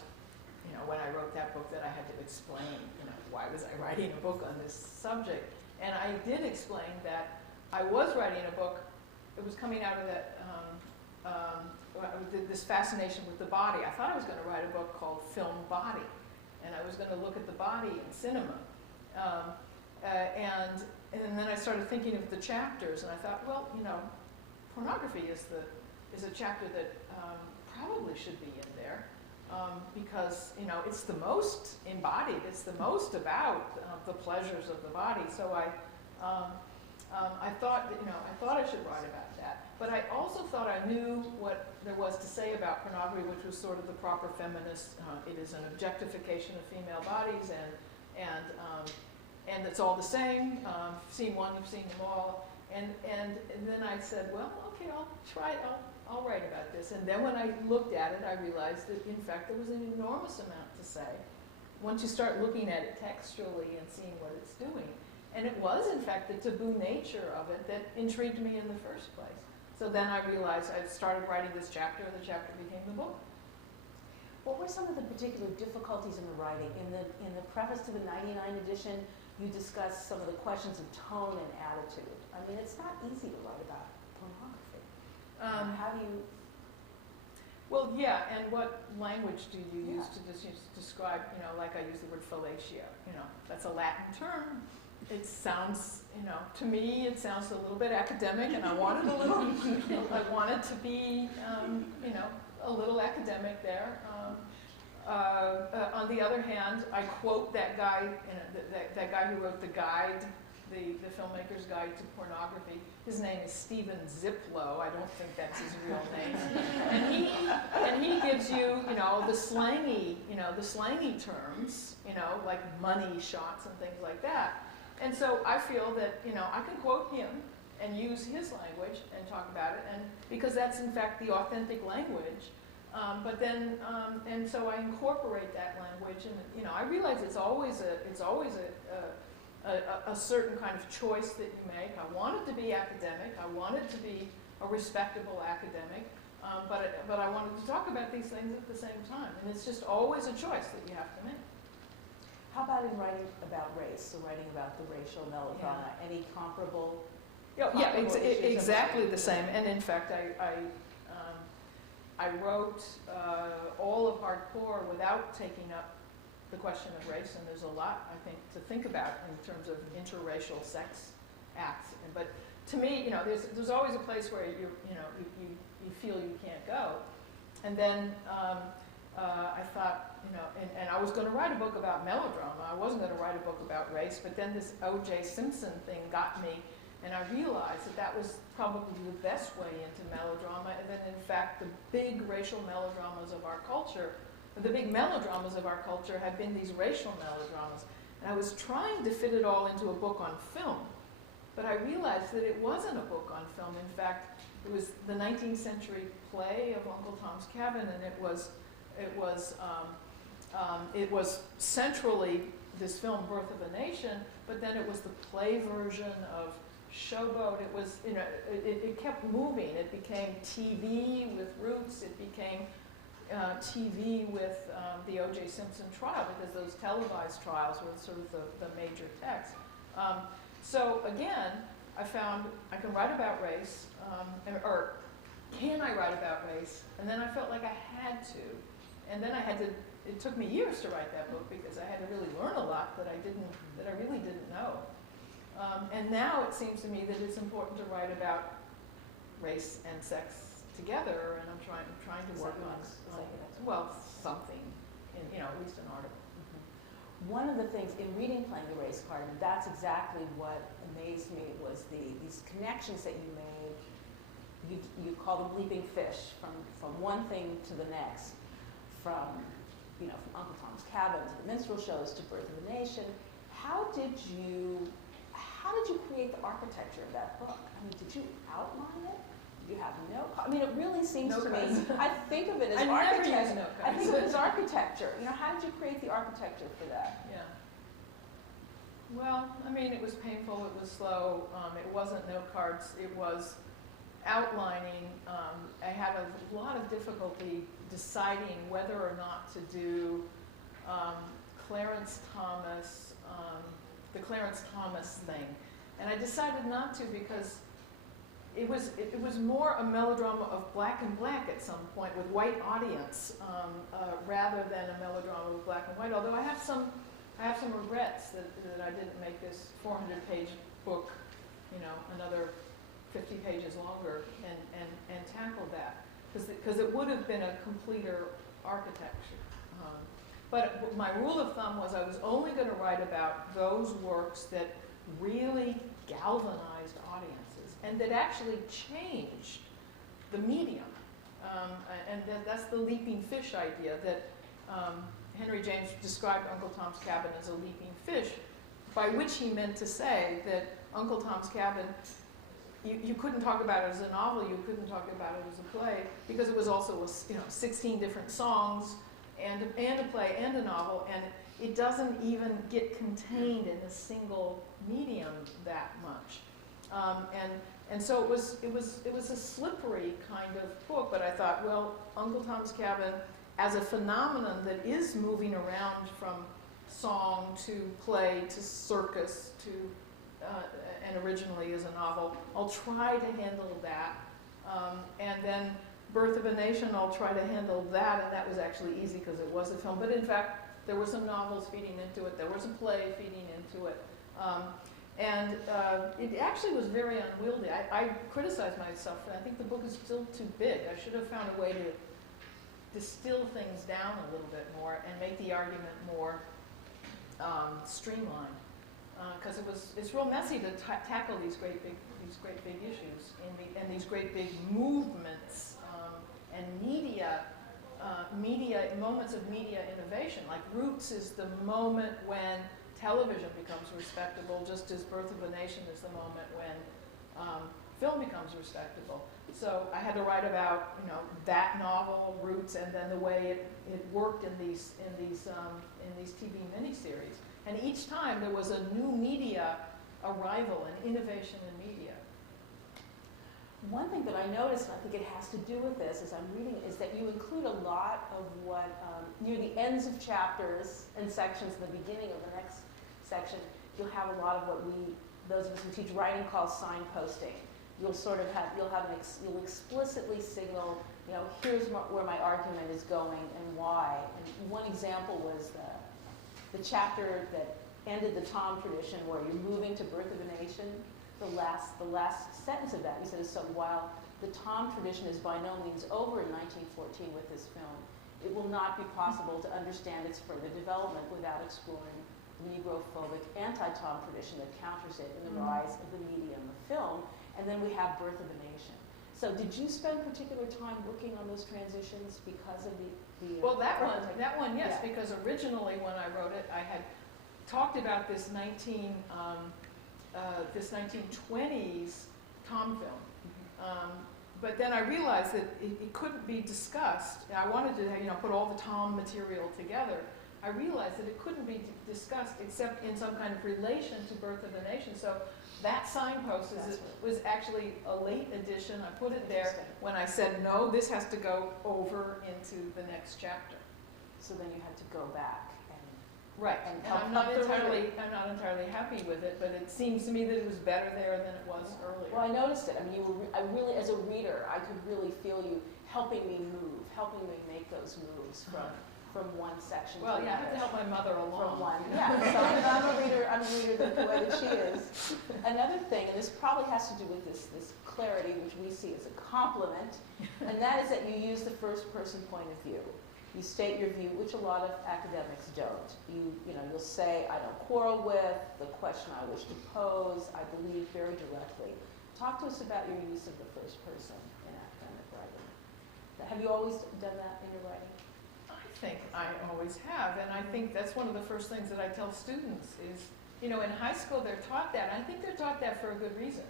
you know, when I wrote that book that I had to explain, you know, why was I writing a book on this subject? And I did explain that I was writing a book, it was coming out of that, this fascination with the body. I thought I was going to write a book called Film Body. And I was going to look at the body in cinema. And then I started thinking of the chapters, and I thought, well, you know, pornography is a chapter that probably should be in there because, you know, it's the most embodied. It's the most about the pleasures of the body. So I thought, you know, I should write about that. But I also thought I knew what there was to say about pornography, which was sort of the proper feminist. It is an objectification of female bodies, and it's all the same. You've seen one, you've seen them all. And then I said, well, okay, I'll write about this. And then when I looked at it, I realized that in fact there was an enormous amount to say once you start looking at it textually and seeing what it's doing. And it was, in fact, the taboo nature of it that intrigued me in the first place. So then I realized I started writing this chapter, and the chapter became the book. What were some of the particular difficulties in the writing? In the preface to the '99 edition, you discuss some of the questions of tone and attitude. I mean, it's not easy to write about pornography. How do you? Well, yeah, and what language do you use to describe, like I use the word fellatio, that's a Latin term. It sounds, to me, it sounds a little bit academic, and I want it I want it to be, a little academic there. On the other hand, I quote that guy, that guy who wrote the guide, the filmmaker's guide to pornography. His name is Stephen Ziplow. I don't think that's his real name. And he gives you, the slangy terms, like money shots and things like that. And so I feel that, I can quote him and use his language and talk about it, and because that's in fact the authentic language. But then, and so I incorporate that language, and I realize it's always a certain kind of choice that you make. I want it to be academic. I want it to be a respectable academic, but I wanted to talk about these things at the same time, and it's just always a choice that you have to make. How about in writing about race, so writing about the racial melodrama? Yeah. Any comparable? Yeah, exactly the same. And in fact, I wrote all of Hardcore without taking up the question of race, and there's a lot, I think, to think about in terms of interracial sex acts. But to me, there's always a place where you feel you can't go. And then I thought, and I was going to write a book about melodrama. I wasn't going to write a book about race, but then this O.J. Simpson thing got me, and I realized that was probably the best way into melodrama, and then in fact the big racial melodramas of our culture, the big melodramas of our culture have been these racial melodramas. And I was trying to fit it all into a book on film, but I realized that it wasn't a book on film. In fact, it was the 19th century play of Uncle Tom's Cabin, and it was centrally this film, Birth of a Nation, but then it was the play version of Showboat. It was, it kept moving. It became TV with Roots. It became TV with the O.J. Simpson trial, because those televised trials were sort of the major text. So again, I found I can write about race, or can I write about race? And then I felt like I had to. And then it took me years to write that book, because I had to really learn a lot that I really didn't know. And now it seems to me that it's important to write about race and sex together, and I'm trying to work on something, at least an article. Mm-hmm. One of the things in reading Playing the Race card, and that's exactly what amazed me, was these connections that you made. You call them leaping fish, from one thing to the next, from Uncle Tom's Cabin to the minstrel shows to Birth of a Nation. How did you create the architecture of that book? I mean, did you outline it? You have it really seems to me, I think of it as architecture. I think of it as architecture. How did you create the architecture for that? Yeah. Well, it was painful, it was slow, it wasn't note cards, it was outlining. I had a lot of difficulty deciding whether or not to do Clarence Thomas, the Clarence Thomas thing. And I decided not to, because it was more a melodrama of black and black at some point with white audience, rather than a melodrama of black and white. Although I have some regrets that I didn't make this 400-page book, another 50 pages longer, and tackle that, because it would have been a completer architecture. But my rule of thumb was I was only going to write about those works that really galvanized audiences and that actually changed the medium. And that's the leaping fish idea that Henry James described Uncle Tom's Cabin as a leaping fish, by which he meant to say that Uncle Tom's Cabin, you couldn't talk about it as a novel, you couldn't talk about it as a play, because it was also 16 different songs, and a play and a novel, and it doesn't even get contained in a single medium that much. And so it was a slippery kind of book, but I thought, well, Uncle Tom's Cabin, as a phenomenon that is moving around from song to play to circus to, and originally as a novel, I'll try to handle that. And then Birth of a Nation, I'll try to handle that, and that was actually easy because it was a film. But in fact, there were some novels feeding into it. There was a play feeding into it. And it actually was very unwieldy. I criticized myself, and I think the book is still too big. I should have found a way to distill things down a little bit more and make the argument more streamlined. Because it's real messy to tackle these great big issues and these great big movements and media moments of media innovation. Like Roots is the moment when television becomes respectable, just as Birth of a Nation is the moment when film becomes respectable. So I had to write about that novel, Roots, and then the way it worked in these TV miniseries. And each time there was a new media arrival and innovation in media. One thing that I noticed, and I think it has to do with this as I'm reading it, is that you include a lot of what, near the ends of chapters and sections, in the beginning of the next section, you'll have a lot of what those of us who teach writing call signposting. You'll sort of you'll explicitly signal, here's where my argument is going and why. And one example was the chapter that ended the Tom tradition, where you're moving to Birth of a Nation. The last sentence of that, you said, so while the Tom tradition is by no means over in 1914 with this film, it will not be possible to understand its further development without exploring the Negro-phobic anti-Tom tradition that counters it in the rise of the medium of film. And then we have Birth of a Nation. So did you spend particular time working on those transitions because of the well, that one, yes, yeah. Because originally when I wrote it, I had talked about this 1920s Tom film. But then I realized that it couldn't be discussed. I wanted to put all the Tom material together. I realized that it couldn't be discussed except in some kind of relation to Birth of a Nation. So that signpost was actually a late addition. I put it there when I said, no, this has to go over into the next chapter. So then you had to go back. Right, and I'm not entirely happy with it, but it seems to me that it was better there than it was earlier. Well, I noticed it. I mean, I really, as a reader, I could really feel you helping me move, helping me make those moves from one section well, to another. I have to help my mother along. From one, yeah. So I'm a reader the way that she is. Another thing, and this probably has to do with this clarity, which we see as a compliment, and that is that you use the first-person point of view. You state your view, which a lot of academics don't. You'll say, I don't quarrel with, the question I wish to pose, I believe very directly. Talk to us about your use of the first person in academic writing. Have you always done that in your writing? I think I always have, and I think that's one of the first things that I tell students is, in high school they're taught that, and I think they're taught that for a good reason.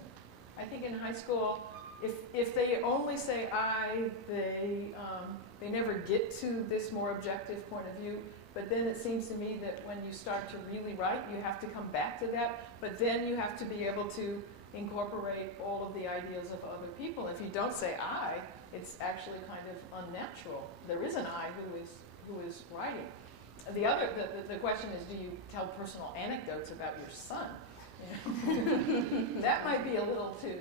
I think in high school, if they only say I, they never get to this more objective point of view. But then it seems to me that when you start to really write, you have to come back to that. But then you have to be able to incorporate all of the ideas of other people. If you don't say I, it's actually kind of unnatural. There is an I who is writing. The question is, do you tell personal anecdotes about your son? That might be a little too.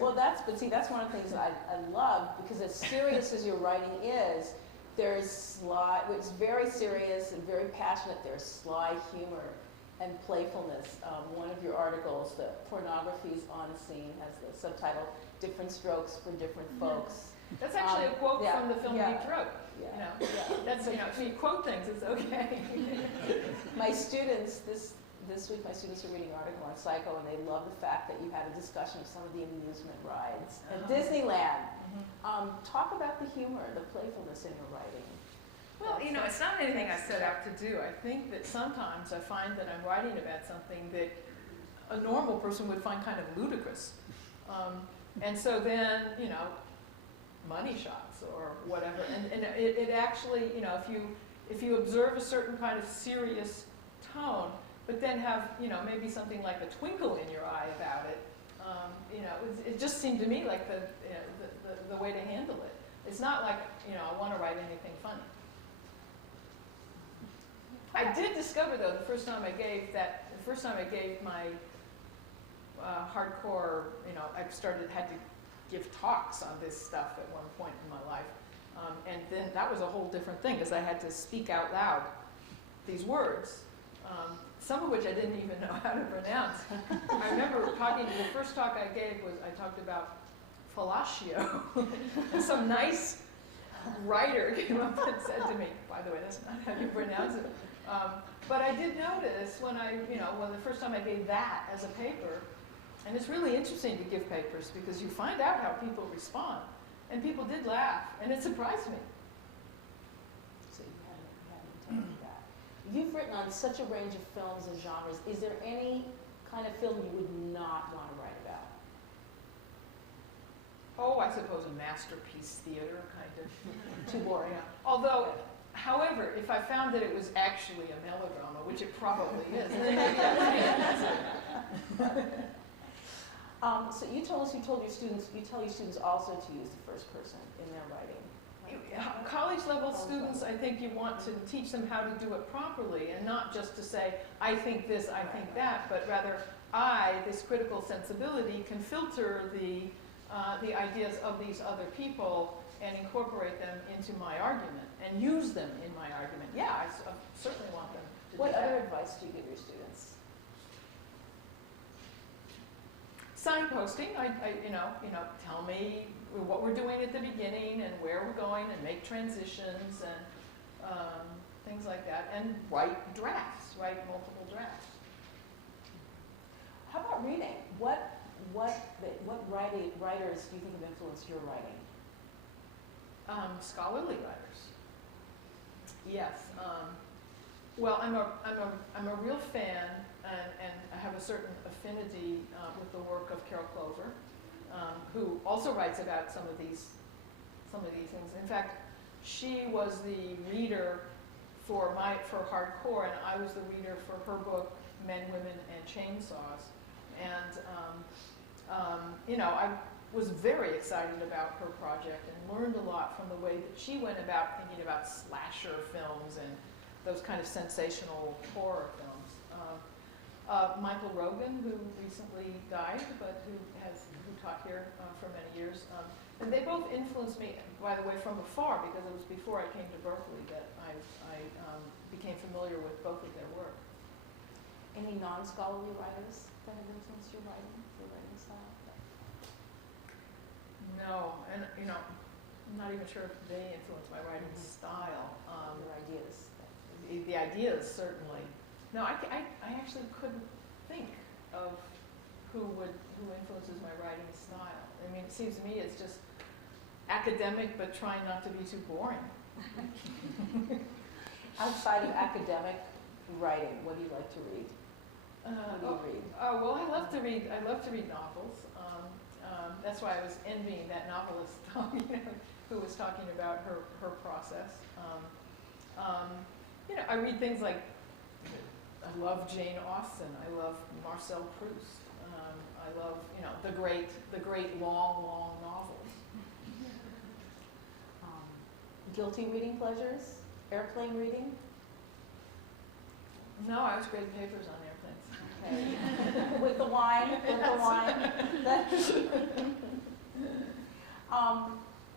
Well, that's one of the things I love, because as serious as your writing is, there's sly, it's very serious and very passionate. There's sly humor and playfulness. One of your articles, the Pornography's on Scene, has the subtitle "Different Strokes for Different Folks." That's actually a quote from the film Deep Throat. Yeah. That's if you quote things, it's okay. My students this week, my students are reading an article on Psycho, and they love the fact that you had a discussion of some of the amusement rides at Disneyland. Talk about the humor, the playfulness in your writing. Well, it's not anything I set out to do. I think that sometimes I find that I'm writing about something that a normal person would find kind of ludicrous. And so then, money shots or whatever. And it actually, if you observe a certain kind of serious tone, but then have, maybe something like a twinkle in your eye about it, it just seemed to me like the way to handle it. It's not like, I want to write anything funny. I did discover, though, the first time I gave my hardcore, I had to give talks on this stuff at one point in my life. And then that was a whole different thing, because I had to speak out loud these words, some of which I didn't even know how to pronounce. I remember the first talk I gave was, I talked about fellatio. And some nice writer came up and said to me, by the way, that's not how you pronounce it. But I did notice when the first time I gave that as a paper, and it's really interesting to give papers because you find out how people respond. And people did laugh, and it surprised me. So you hadn't intended that. You've written on such a range of films and genres. Is there any kind of film you would not want to write about? Oh, I suppose a masterpiece theater, kind of. Too boring. Yeah. Although, however, if I found that it was actually a melodrama, which it probably is, then maybe I would. So you tell your students also to use the first person in their writing. Right? College level students, I think you want to teach them how to do it properly, and not just to say, I think this, I think that, but rather, this critical sensibility, can filter the ideas of these other people and incorporate them into my argument and use them in my argument. Yeah, I certainly want them to do that. What other advice do you give your students? Signposting, tell me what we're doing at the beginning and where we're going, and make transitions and things like that, and write multiple drafts. How about reading? What writers do you think have influenced your writing? Scholarly writers. Yes. Well, I'm a real fan, and I have a certain affinity with the work of Carol Clover, who also writes about some of these things. In fact, she was the reader for hardcore, and I was the reader for her book Men, Women, and Chainsaws. And I was very excited about her project and learned a lot from the way that she went about thinking about slasher films and those kind of sensational horror films. Michael Rogan, who recently died, but who taught here for many years, and they both influenced me, by the way, from afar, because it was before I came to Berkeley that I became familiar with both of their work. Any non-scholarly writers that have influenced your writing style? No, and I'm not even sure if they influenced my writing style. Your ideas. The ideas, certainly. No, I actually couldn't think of who influences my writing style. I mean, it seems to me it's just academic, but trying not to be too boring. Outside of academic writing, what do you like to read? What do you read? Well, I love to read novels. That's why I was envying that novelist who was talking about her process. I read things like, I love Jane Austen. I love Marcel Proust. I love, the great long novels. Guilty reading pleasures? Airplane reading? No, I was grading papers on airplanes. Okay. With the wine?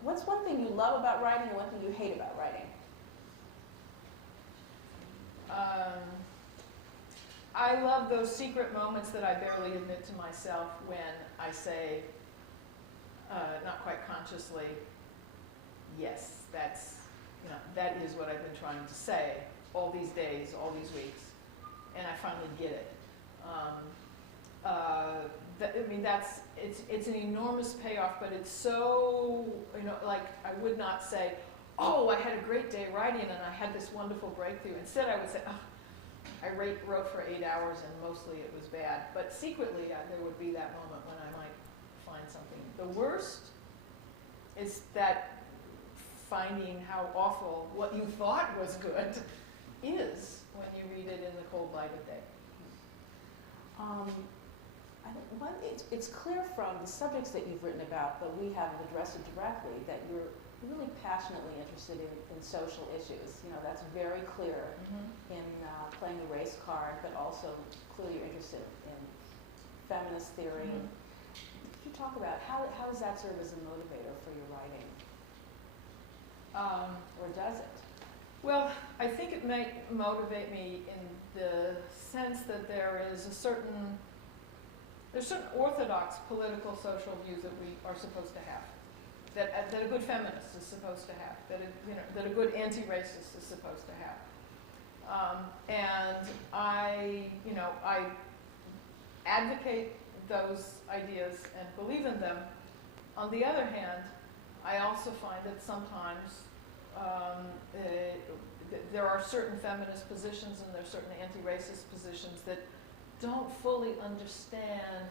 What's one thing you love about writing and one thing you hate about writing? I love those secret moments that I barely admit to myself when I say, not quite consciously, yes, that is what I've been trying to say all these days, all these weeks, and I finally get it. It's an enormous payoff, but it's so, I would not say, oh, I had a great day writing and I had this wonderful breakthrough. Instead, I would say, oh, I wrote for 8 hours and mostly it was bad. But secretly, there would be that moment when I might find something. The worst is that finding how awful what you thought was good is when you read it in the cold light of day. It's clear from the subjects that you've written about, but we haven't addressed it directly, that you're really passionately interested in social issues. That's very clear in playing the race card, but also clearly you're interested in feminist theory, Could you talk about how does that serve as a motivator for your writing? Or does it? Well, I think it may motivate me in the sense that there's certain orthodox political social views that we are supposed to have, that a good feminist is supposed to have, that a good anti-racist is supposed to have. And I advocate those ideas and believe in them. On the other hand, I also find that sometimes there are certain feminist positions and there are certain anti-racist positions that don't fully understand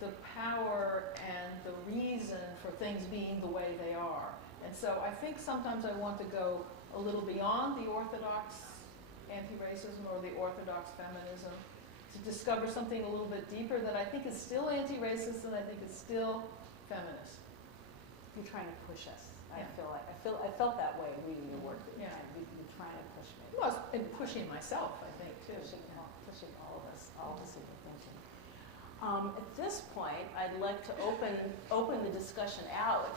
the power and the reason for things being the way they are. And so I think sometimes I want to go a little beyond the orthodox anti-racism or the orthodox feminism to discover something a little bit deeper that I think is still anti-racist and I think is still feminist. You're trying to push us. Yeah. I felt that way reading your work. Yeah. You're trying to push me. Well, and pushing myself, I think, too. Pushing all of us into thinking. At this point, I'd like to open the discussion out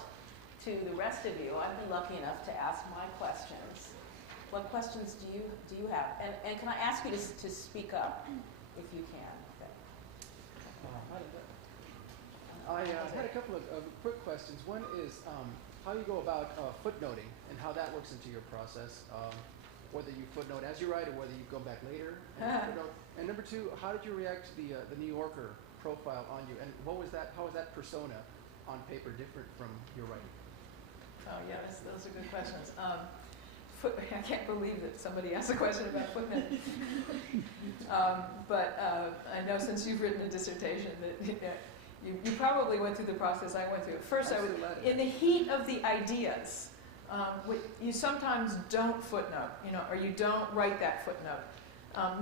to the rest of you. I've been lucky enough to ask my questions. What questions do you have? And can I ask you to speak up if you can? Okay. I had a couple of quick questions. One is how you go about footnoting and how that works into your process, whether you footnote as you write or whether you go back later and footnote. And number two, how did you react to the New Yorker profile on you, and how was that persona on paper different from your writing? Oh, yeah, those are good questions. I can't believe that somebody asked a question about footnote. But I know since you've written a dissertation that you probably went through the process I went through. At first, I was in the heat of the ideas. You sometimes don't footnote, or you don't write that footnote.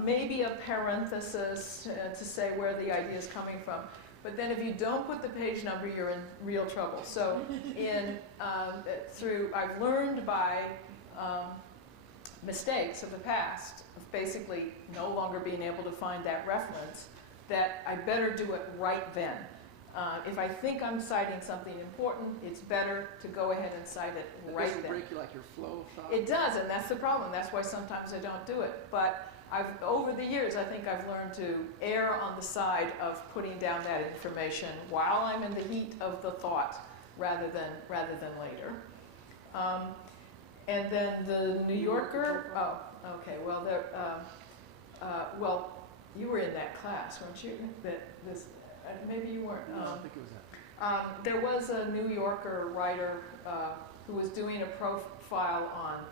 Maybe a parenthesis to say where the idea is coming from. But then if you don't put the page number, you're in real trouble. So I've learned by mistakes of the past, of basically no longer being able to find that reference, that I better do it right then. If I think I'm citing something important, it's better to go ahead and cite it right then. Does it break you like your flow of thought? It does, and that's the problem. That's why sometimes I don't do it. But over the years, I think I've learned to err on the side of putting down that information while I'm in the heat of the thought, rather than later. And then the New Yorker. Oh, okay. Well, well, you were in that class, weren't you? Maybe you weren't. No, I don't think it was that. There was a New Yorker writer who was doing a profile on,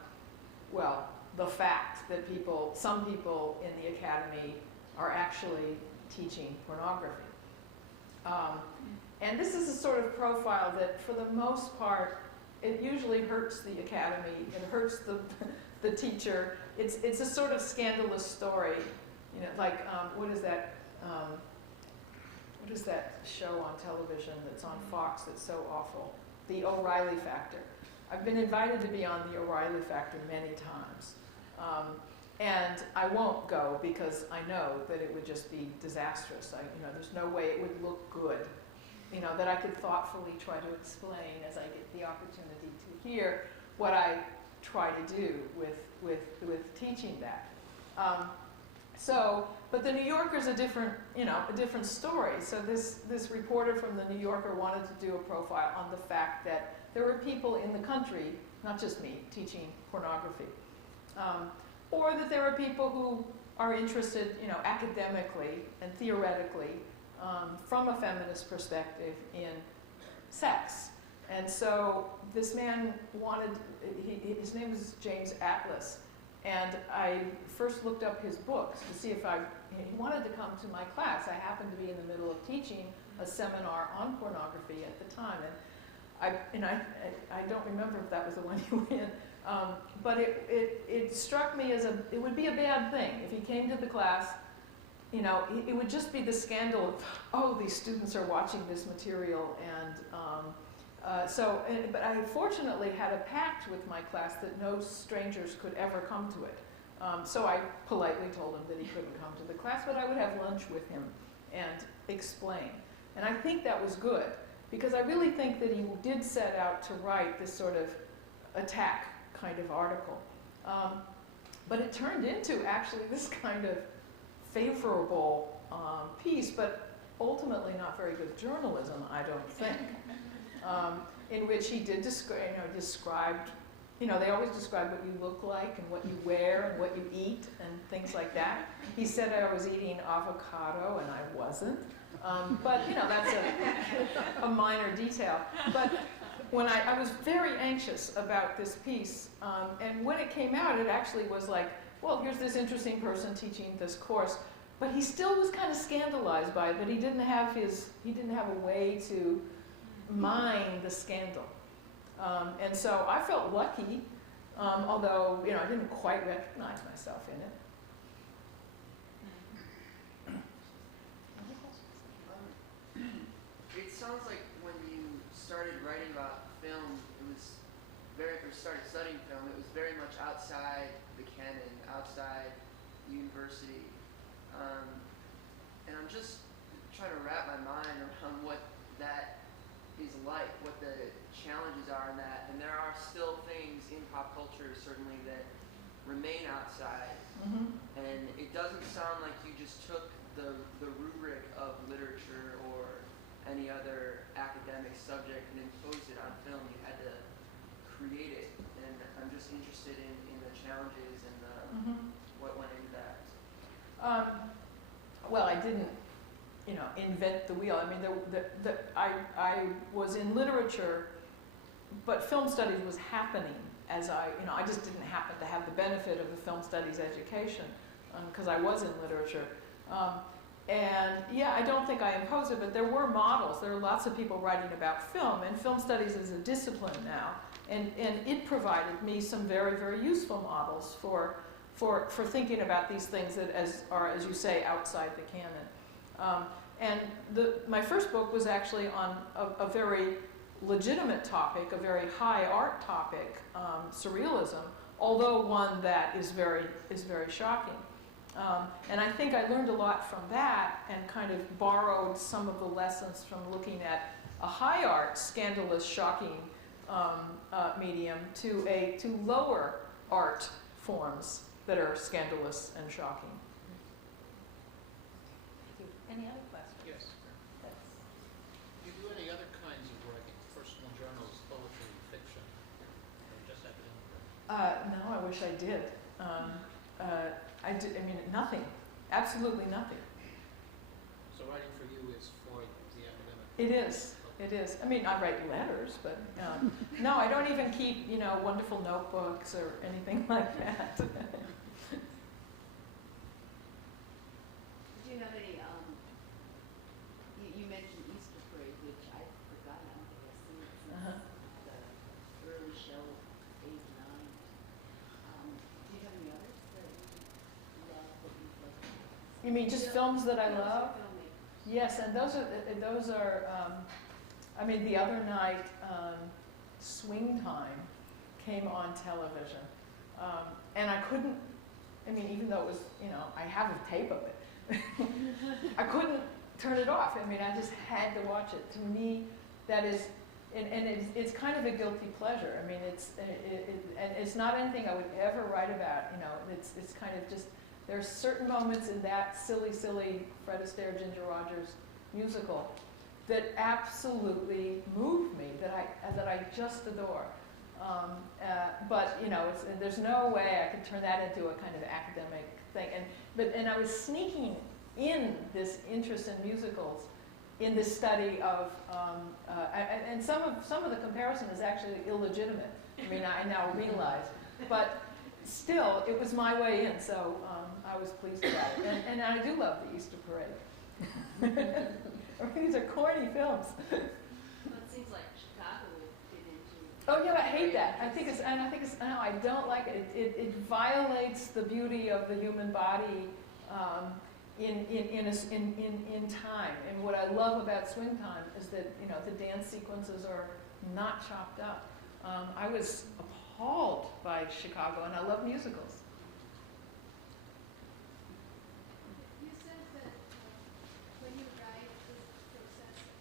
well, the fact that some people in the academy are actually teaching pornography. And this is a sort of profile that, for the most part, it usually hurts the academy. It hurts the teacher. It's a sort of scandalous story. Like what is that? What is that show on television that's on Fox that's so awful? The O'Reilly Factor. I've been invited to be on the O'Reilly Factor many times. And I won't go because I know that it would just be disastrous. There's no way it would look good. That I could thoughtfully try to explain as I get the opportunity to hear what I try to do with teaching that. But the New Yorker's a different story. So this reporter from the New Yorker wanted to do a profile on the fact that there were people in the country, not just me, teaching pornography. Or that there are people who are interested, academically and theoretically, from a feminist perspective, in sex. And so this man his name is James Atlas, and I first looked up his books to see if he wanted to come to my class. I happened to be in the middle of teaching a seminar on pornography at the time, and I don't remember if that was the one you were in. But it struck me as it would be a bad thing if he came to the class. It would just be the scandal of, oh, these students are watching this material, and but I fortunately had a pact with my class that no strangers could ever come to it. So I politely told him that he couldn't come to the class, but I would have lunch with him and explain. And I think that was good, because I really think that he did set out to write this sort of attack kind of article. But it turned into actually this kind of favorable piece, but ultimately not very good journalism, I don't think, in which he did described, they always describe what you look like and what you wear and what you eat and things like that. He said I was eating avocado and I wasn't. But that's a minor detail. But when I was very anxious about this piece, and when it came out, it actually was like, well, here's this interesting person teaching this course, but he still was kind of scandalized by it. But he didn't have a way to mine the scandal, and so I felt lucky, although I didn't quite recognize myself in it. It sounds like when you started writing about film, or started studying film, it was very much outside the canon, outside university. And I'm just trying to wrap my mind around what that is like, what the challenges are in that. And there are still things in pop culture, certainly, that remain outside. Mm-hmm. And it doesn't sound like you just took the rubric of literature or any other academic subject and imposed it on film. You had to create it. And I'm just interested in the challenges and what went into that. Well, I didn't, invent the wheel. I mean, I was in literature, but film studies was happening as I just didn't happen to have the benefit of the film studies education because I was in literature. And yeah, I don't think I imposed it, but there were models. There are lots of people writing about film, and film studies is a discipline now. And it provided me some very, very useful models for thinking about these things that are, as you say, outside the canon. And my first book was actually on a very legitimate topic, a very high art topic, surrealism, although one that is very shocking. And I think I learned a lot from that and kind of borrowed some of the lessons from looking at a high art, scandalous, shocking medium to lower art forms that are scandalous and shocking. Thank you. Any other questions? Yes. That's, Do you do any other kinds of writing? Personal journals, poetry, fiction, or just academic writing? No, I wish I did. I mean, nothing. Absolutely nothing. So writing for you is for the academic? It is. It is. I mean, I write letters, but no, I don't even keep, wonderful notebooks or anything like that. Do you have any, you mentioned Easter Parade, which I forgot, I don't think I've seen it since the early show, 8, 9. Do you have any others that you love, that you'd like to You mean just films that I love? Filmmakers. Yes, and those are. I mean, the other night, Swing Time came on television, and I couldn't. I mean, even though it was, I have a tape of it, I couldn't turn it off. I mean, I just had to watch it. To me, that is, and it's kind of a guilty pleasure. I mean, and it's not anything I would ever write about. It's kind of just, there's certain moments in that silly Fred Astaire, Ginger Rogers musical that absolutely moved me, that I just adore. But there's no way I could turn that into a kind of academic thing. And I was sneaking in this interest in musicals, in this study of, and some of the comparison is actually illegitimate. I mean, I now realize, but still, it was my way in, so I was pleased about it. And I do love the Easter Parade. I mean, these are corny films. Well, it seems like Chicago would fit into. Oh yeah, I hate that. I think it's no, I don't like it. It violates the beauty of the human body in time. And what I love about Swing Time is that the dance sequences are not chopped up. I was appalled by Chicago, and I love musicals. You said that when you write, the process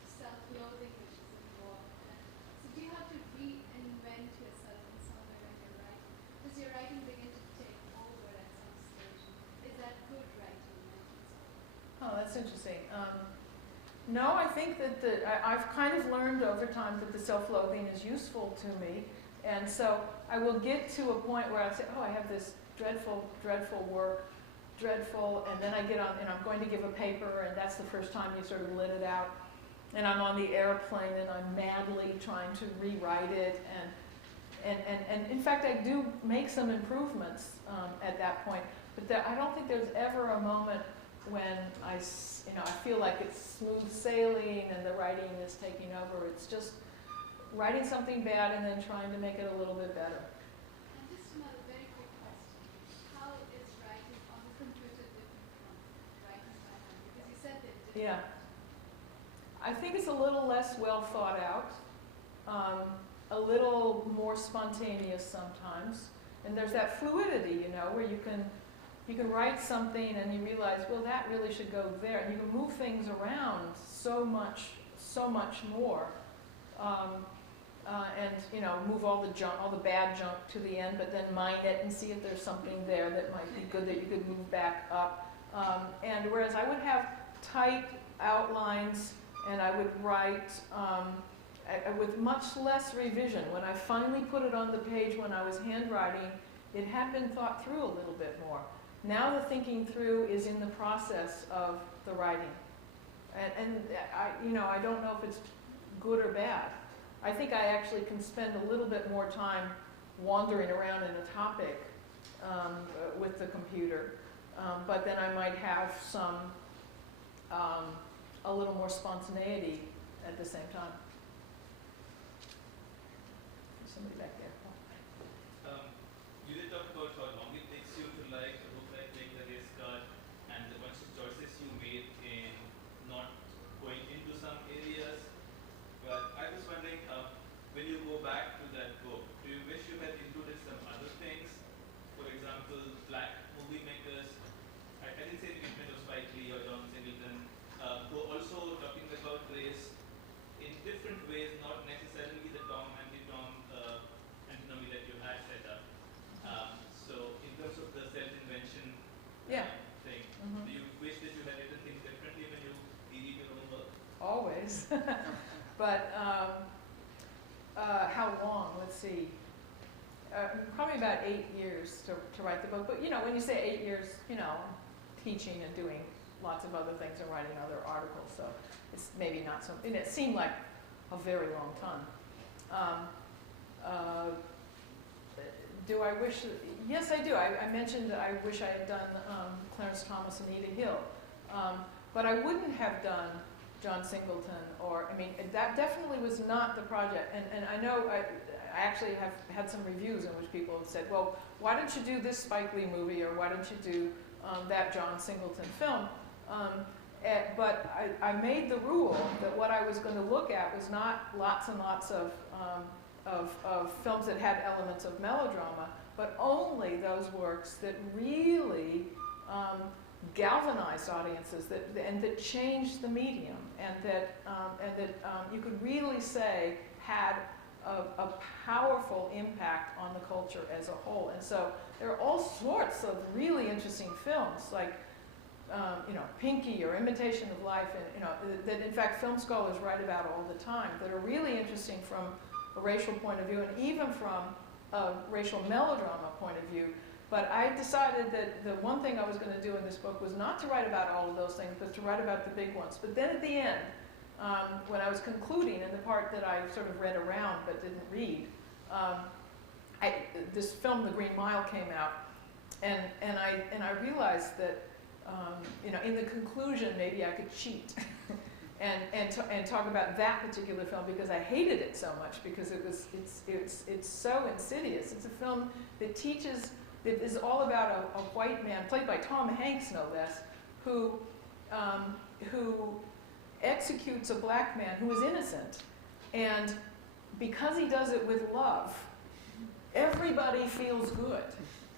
that's interesting. No, I think that I've kind of learned over time that the self-loathing is useful to me. And so I will get to a point where I say, oh, I have this dreadful, dreadful work, dreadful, and then I get on, and I'm going to give a paper, and that's the first time you sort of let it out. And I'm on the airplane, and I'm madly trying to rewrite it, and in fact, I do make some improvements at that point. But I don't think there's ever a moment when I feel like it's smooth sailing and the writing is taking over. It's just writing something bad and then trying to make it a little bit better. And just another very quick question. How is writing on the computer different from writing by hand? Because you said that. Yeah. I think it's a little less well thought out, a little more spontaneous sometimes. And there's that fluidity, where you can write something and you realize, well, that really should go there. And you can move things around so much more. And move all the bad junk to the end, but then mine it and see if there's something there that might be good that you could move back up. And whereas I would have tight outlines and I would write with much less revision. When I finally put it on the page when I was handwriting, it had been thought through a little bit more. Now the thinking through is in the process of the writing. And I don't know if it's good or bad. I think I actually can spend a little bit more time wandering around in a topic with the computer, but then I might have some a little more spontaneity at the same time. There's somebody back there. You did talk about how long it takes you to write a book like Make the Race Card and the bunch of choices you made in not going into some areas. But I was wondering, when you go back to that book, do you wish you had included some other things? For example, black movie makers. I didn't say the treatment of Spike Lee or John Singleton, who are also talking about race in different ways, not necessarily the Tom anti-Tom antinomy that you had set up. So in terms of the self-invention thing, do you wish that you had written things differently when you read your own work? Always. But how long? Let's see. Probably about 8 years to write the book. But when you say 8 years, teaching and doing lots of other things and writing other articles. So it's maybe not so. And it seemed like a very long time. Do I wish? Yes, I do. I mentioned that I wish I had done Clarence Thomas and Ada Hill, but I wouldn't have done John Singleton, that definitely was not the project. And I know I actually have had some reviews in which people have said, well, why don't you do this Spike Lee movie, or why don't you do that John Singleton film? But I made the rule that what I was going to look at was not lots and lots of films that had elements of melodrama, but only those works that really galvanized audiences, and that changed the medium, and that you could really say had a powerful impact on the culture as a whole. And so there are all sorts of really interesting films, like Pinky or Imitation of Life, and that in fact film scholars write about all the time, that are really interesting from a racial point of view, and even from a racial melodrama point of view. But I decided that the one thing I was going to do in this book was not to write about all of those things, but to write about the big ones. But then at the end, when I was concluding, and the part that I sort of read around but didn't read, this film, The Green Mile, came out, and I realized that in the conclusion maybe I could cheat and talk about that particular film, because I hated it so much, because it's so insidious. It's a film that teaches. It is all about a white man, played by Tom Hanks, no less, who executes a black man who is innocent. And because he does it with love, everybody feels good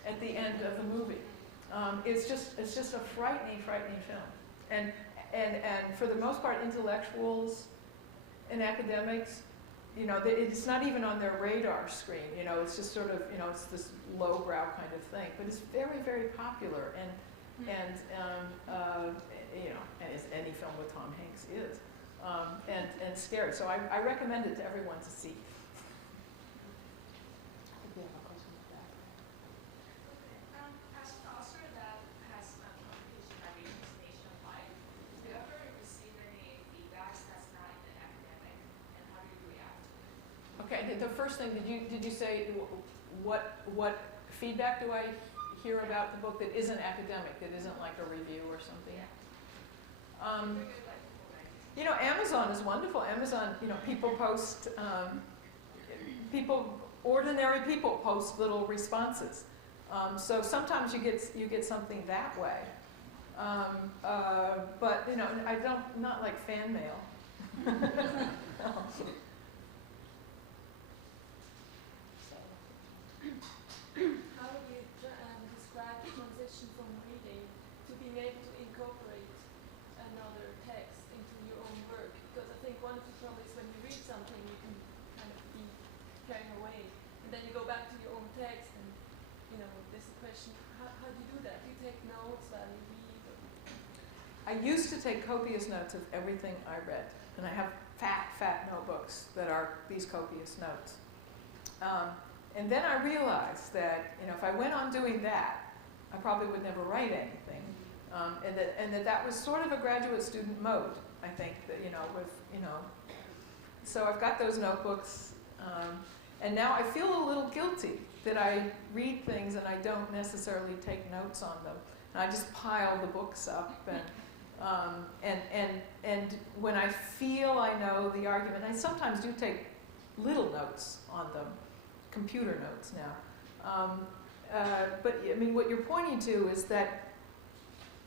at the end of the movie. It's just a frightening film. And for the most part, intellectuals and academics, it's not even on their radar screen. It's just sort of, it's this lowbrow kind of thing. But it's very, very popular, and film with Tom Hanks is, and scary. So I recommend it to everyone to see. I think we have a question with that. As an author that has publication variations nationwide, do you ever receive any feedback that's not in the academic, and how do you react to it? Okay, the first thing, did you say what feedback do I hear about the book that isn't academic, that isn't like a review or something? You know, Amazon is wonderful. Amazon, you know, people post, ordinary people post little responses. So sometimes you get something that way. But you know, I don't, not like fan mail. No. How would you describe the transition from reading to being able to incorporate another text into your own work? Because I think one of the troubles is when you read something, you can kind of be carried away, and then you go back to your own text, and you know, there's the question: how do you do that? Do you take notes while you read? Or? I used to take copious notes of everything I read, and I have fat notebooks that are these copious notes. And then I realized that, you know, if I went on doing that, I probably would never write anything. And that was sort of a graduate student mode, I think, that, you know, with, you know. So I've got those notebooks, and now I feel a little guilty that I read things and I don't necessarily take notes on them. And I just pile the books up, and when I feel I know the argument, I sometimes do take little notes on them. Computer notes now. But I mean, what you're pointing to is that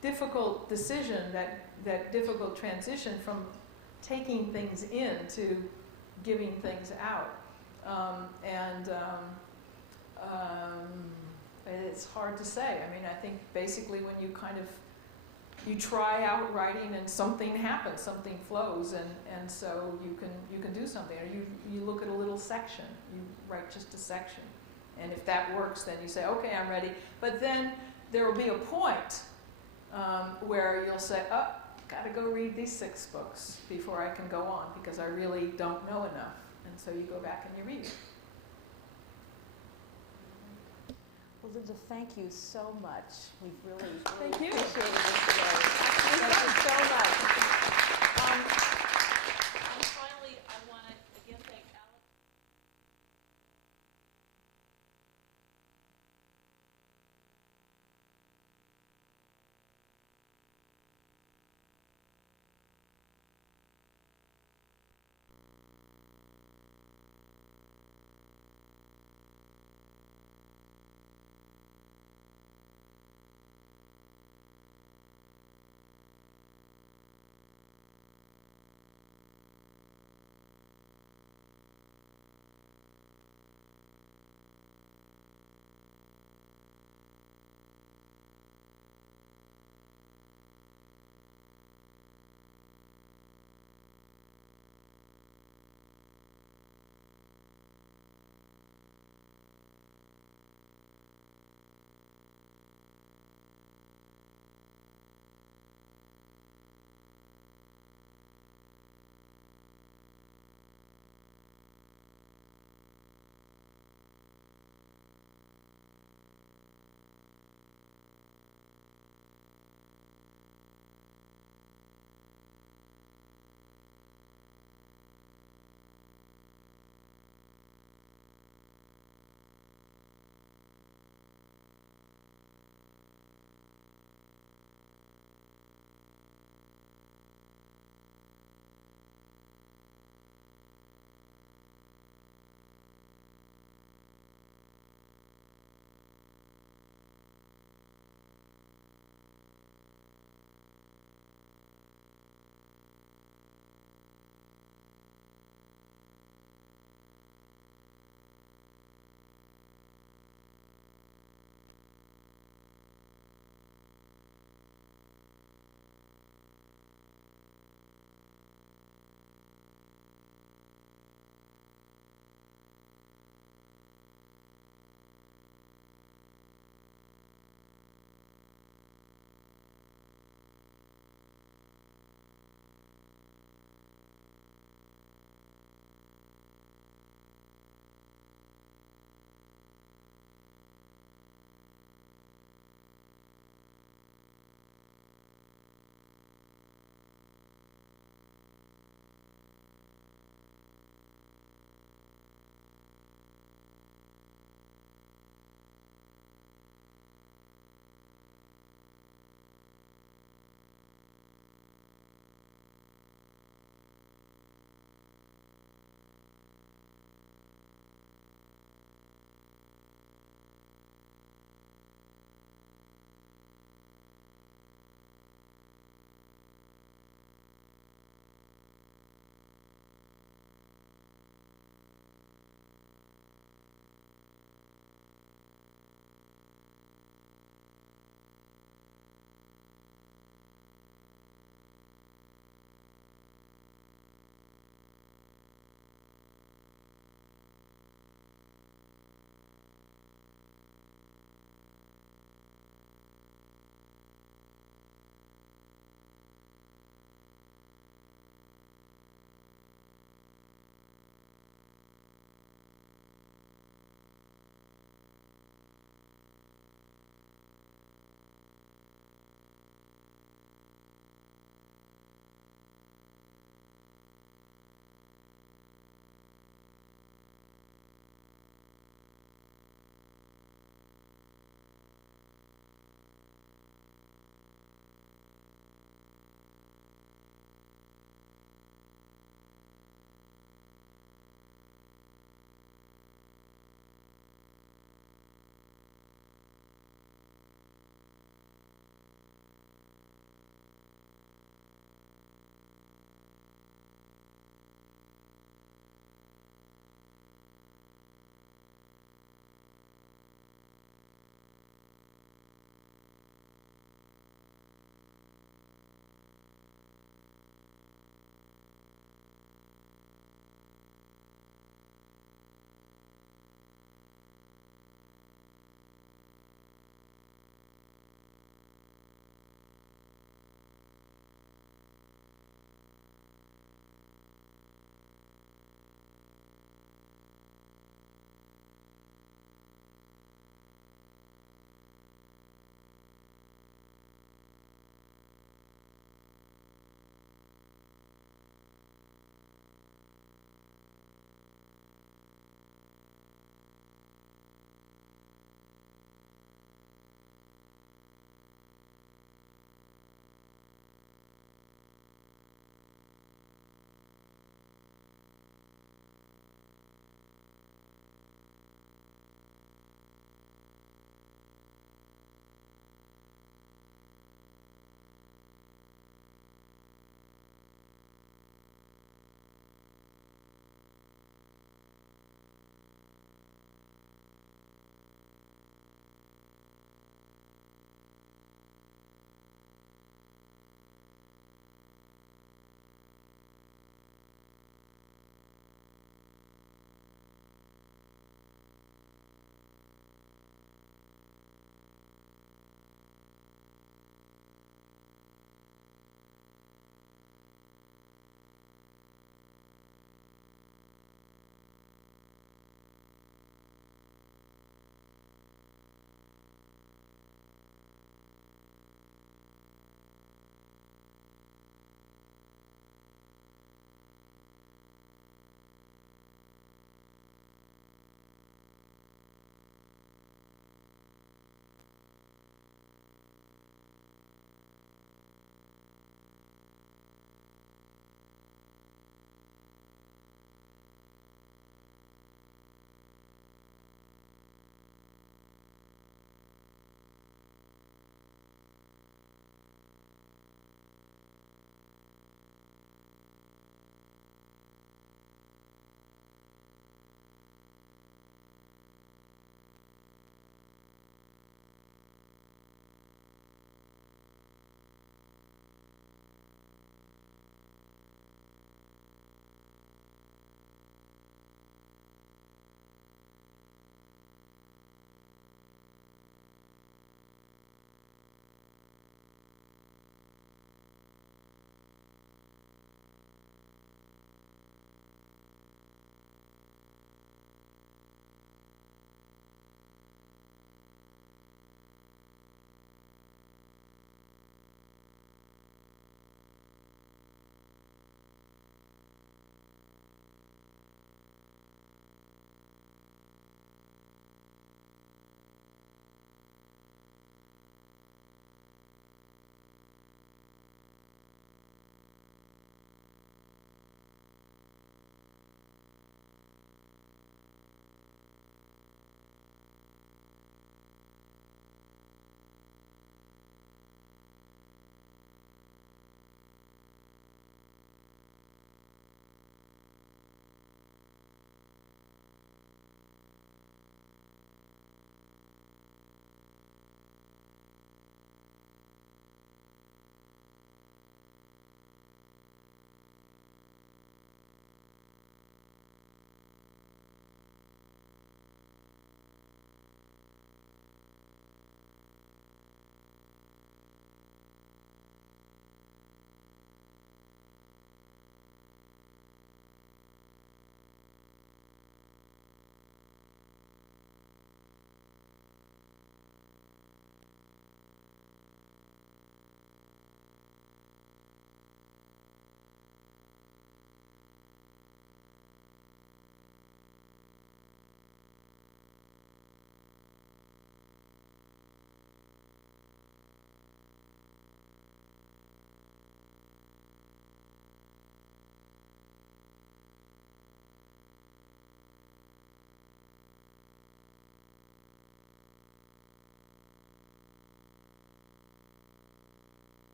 difficult decision, that difficult transition from taking things in to giving things out. It's hard to say. I mean, I think basically when you kind of, you try out writing and something happens, something flows, and so you can do something. Or you look at a little section, you write just a section. And if that works, then you say, okay, I'm ready. But then there will be a point where you'll say, oh, got to go read these 6 books before I can go on, because I really don't know enough. And so you go back and you read it. Well, Linda, thank you so much. We've really Thank you. appreciated this today.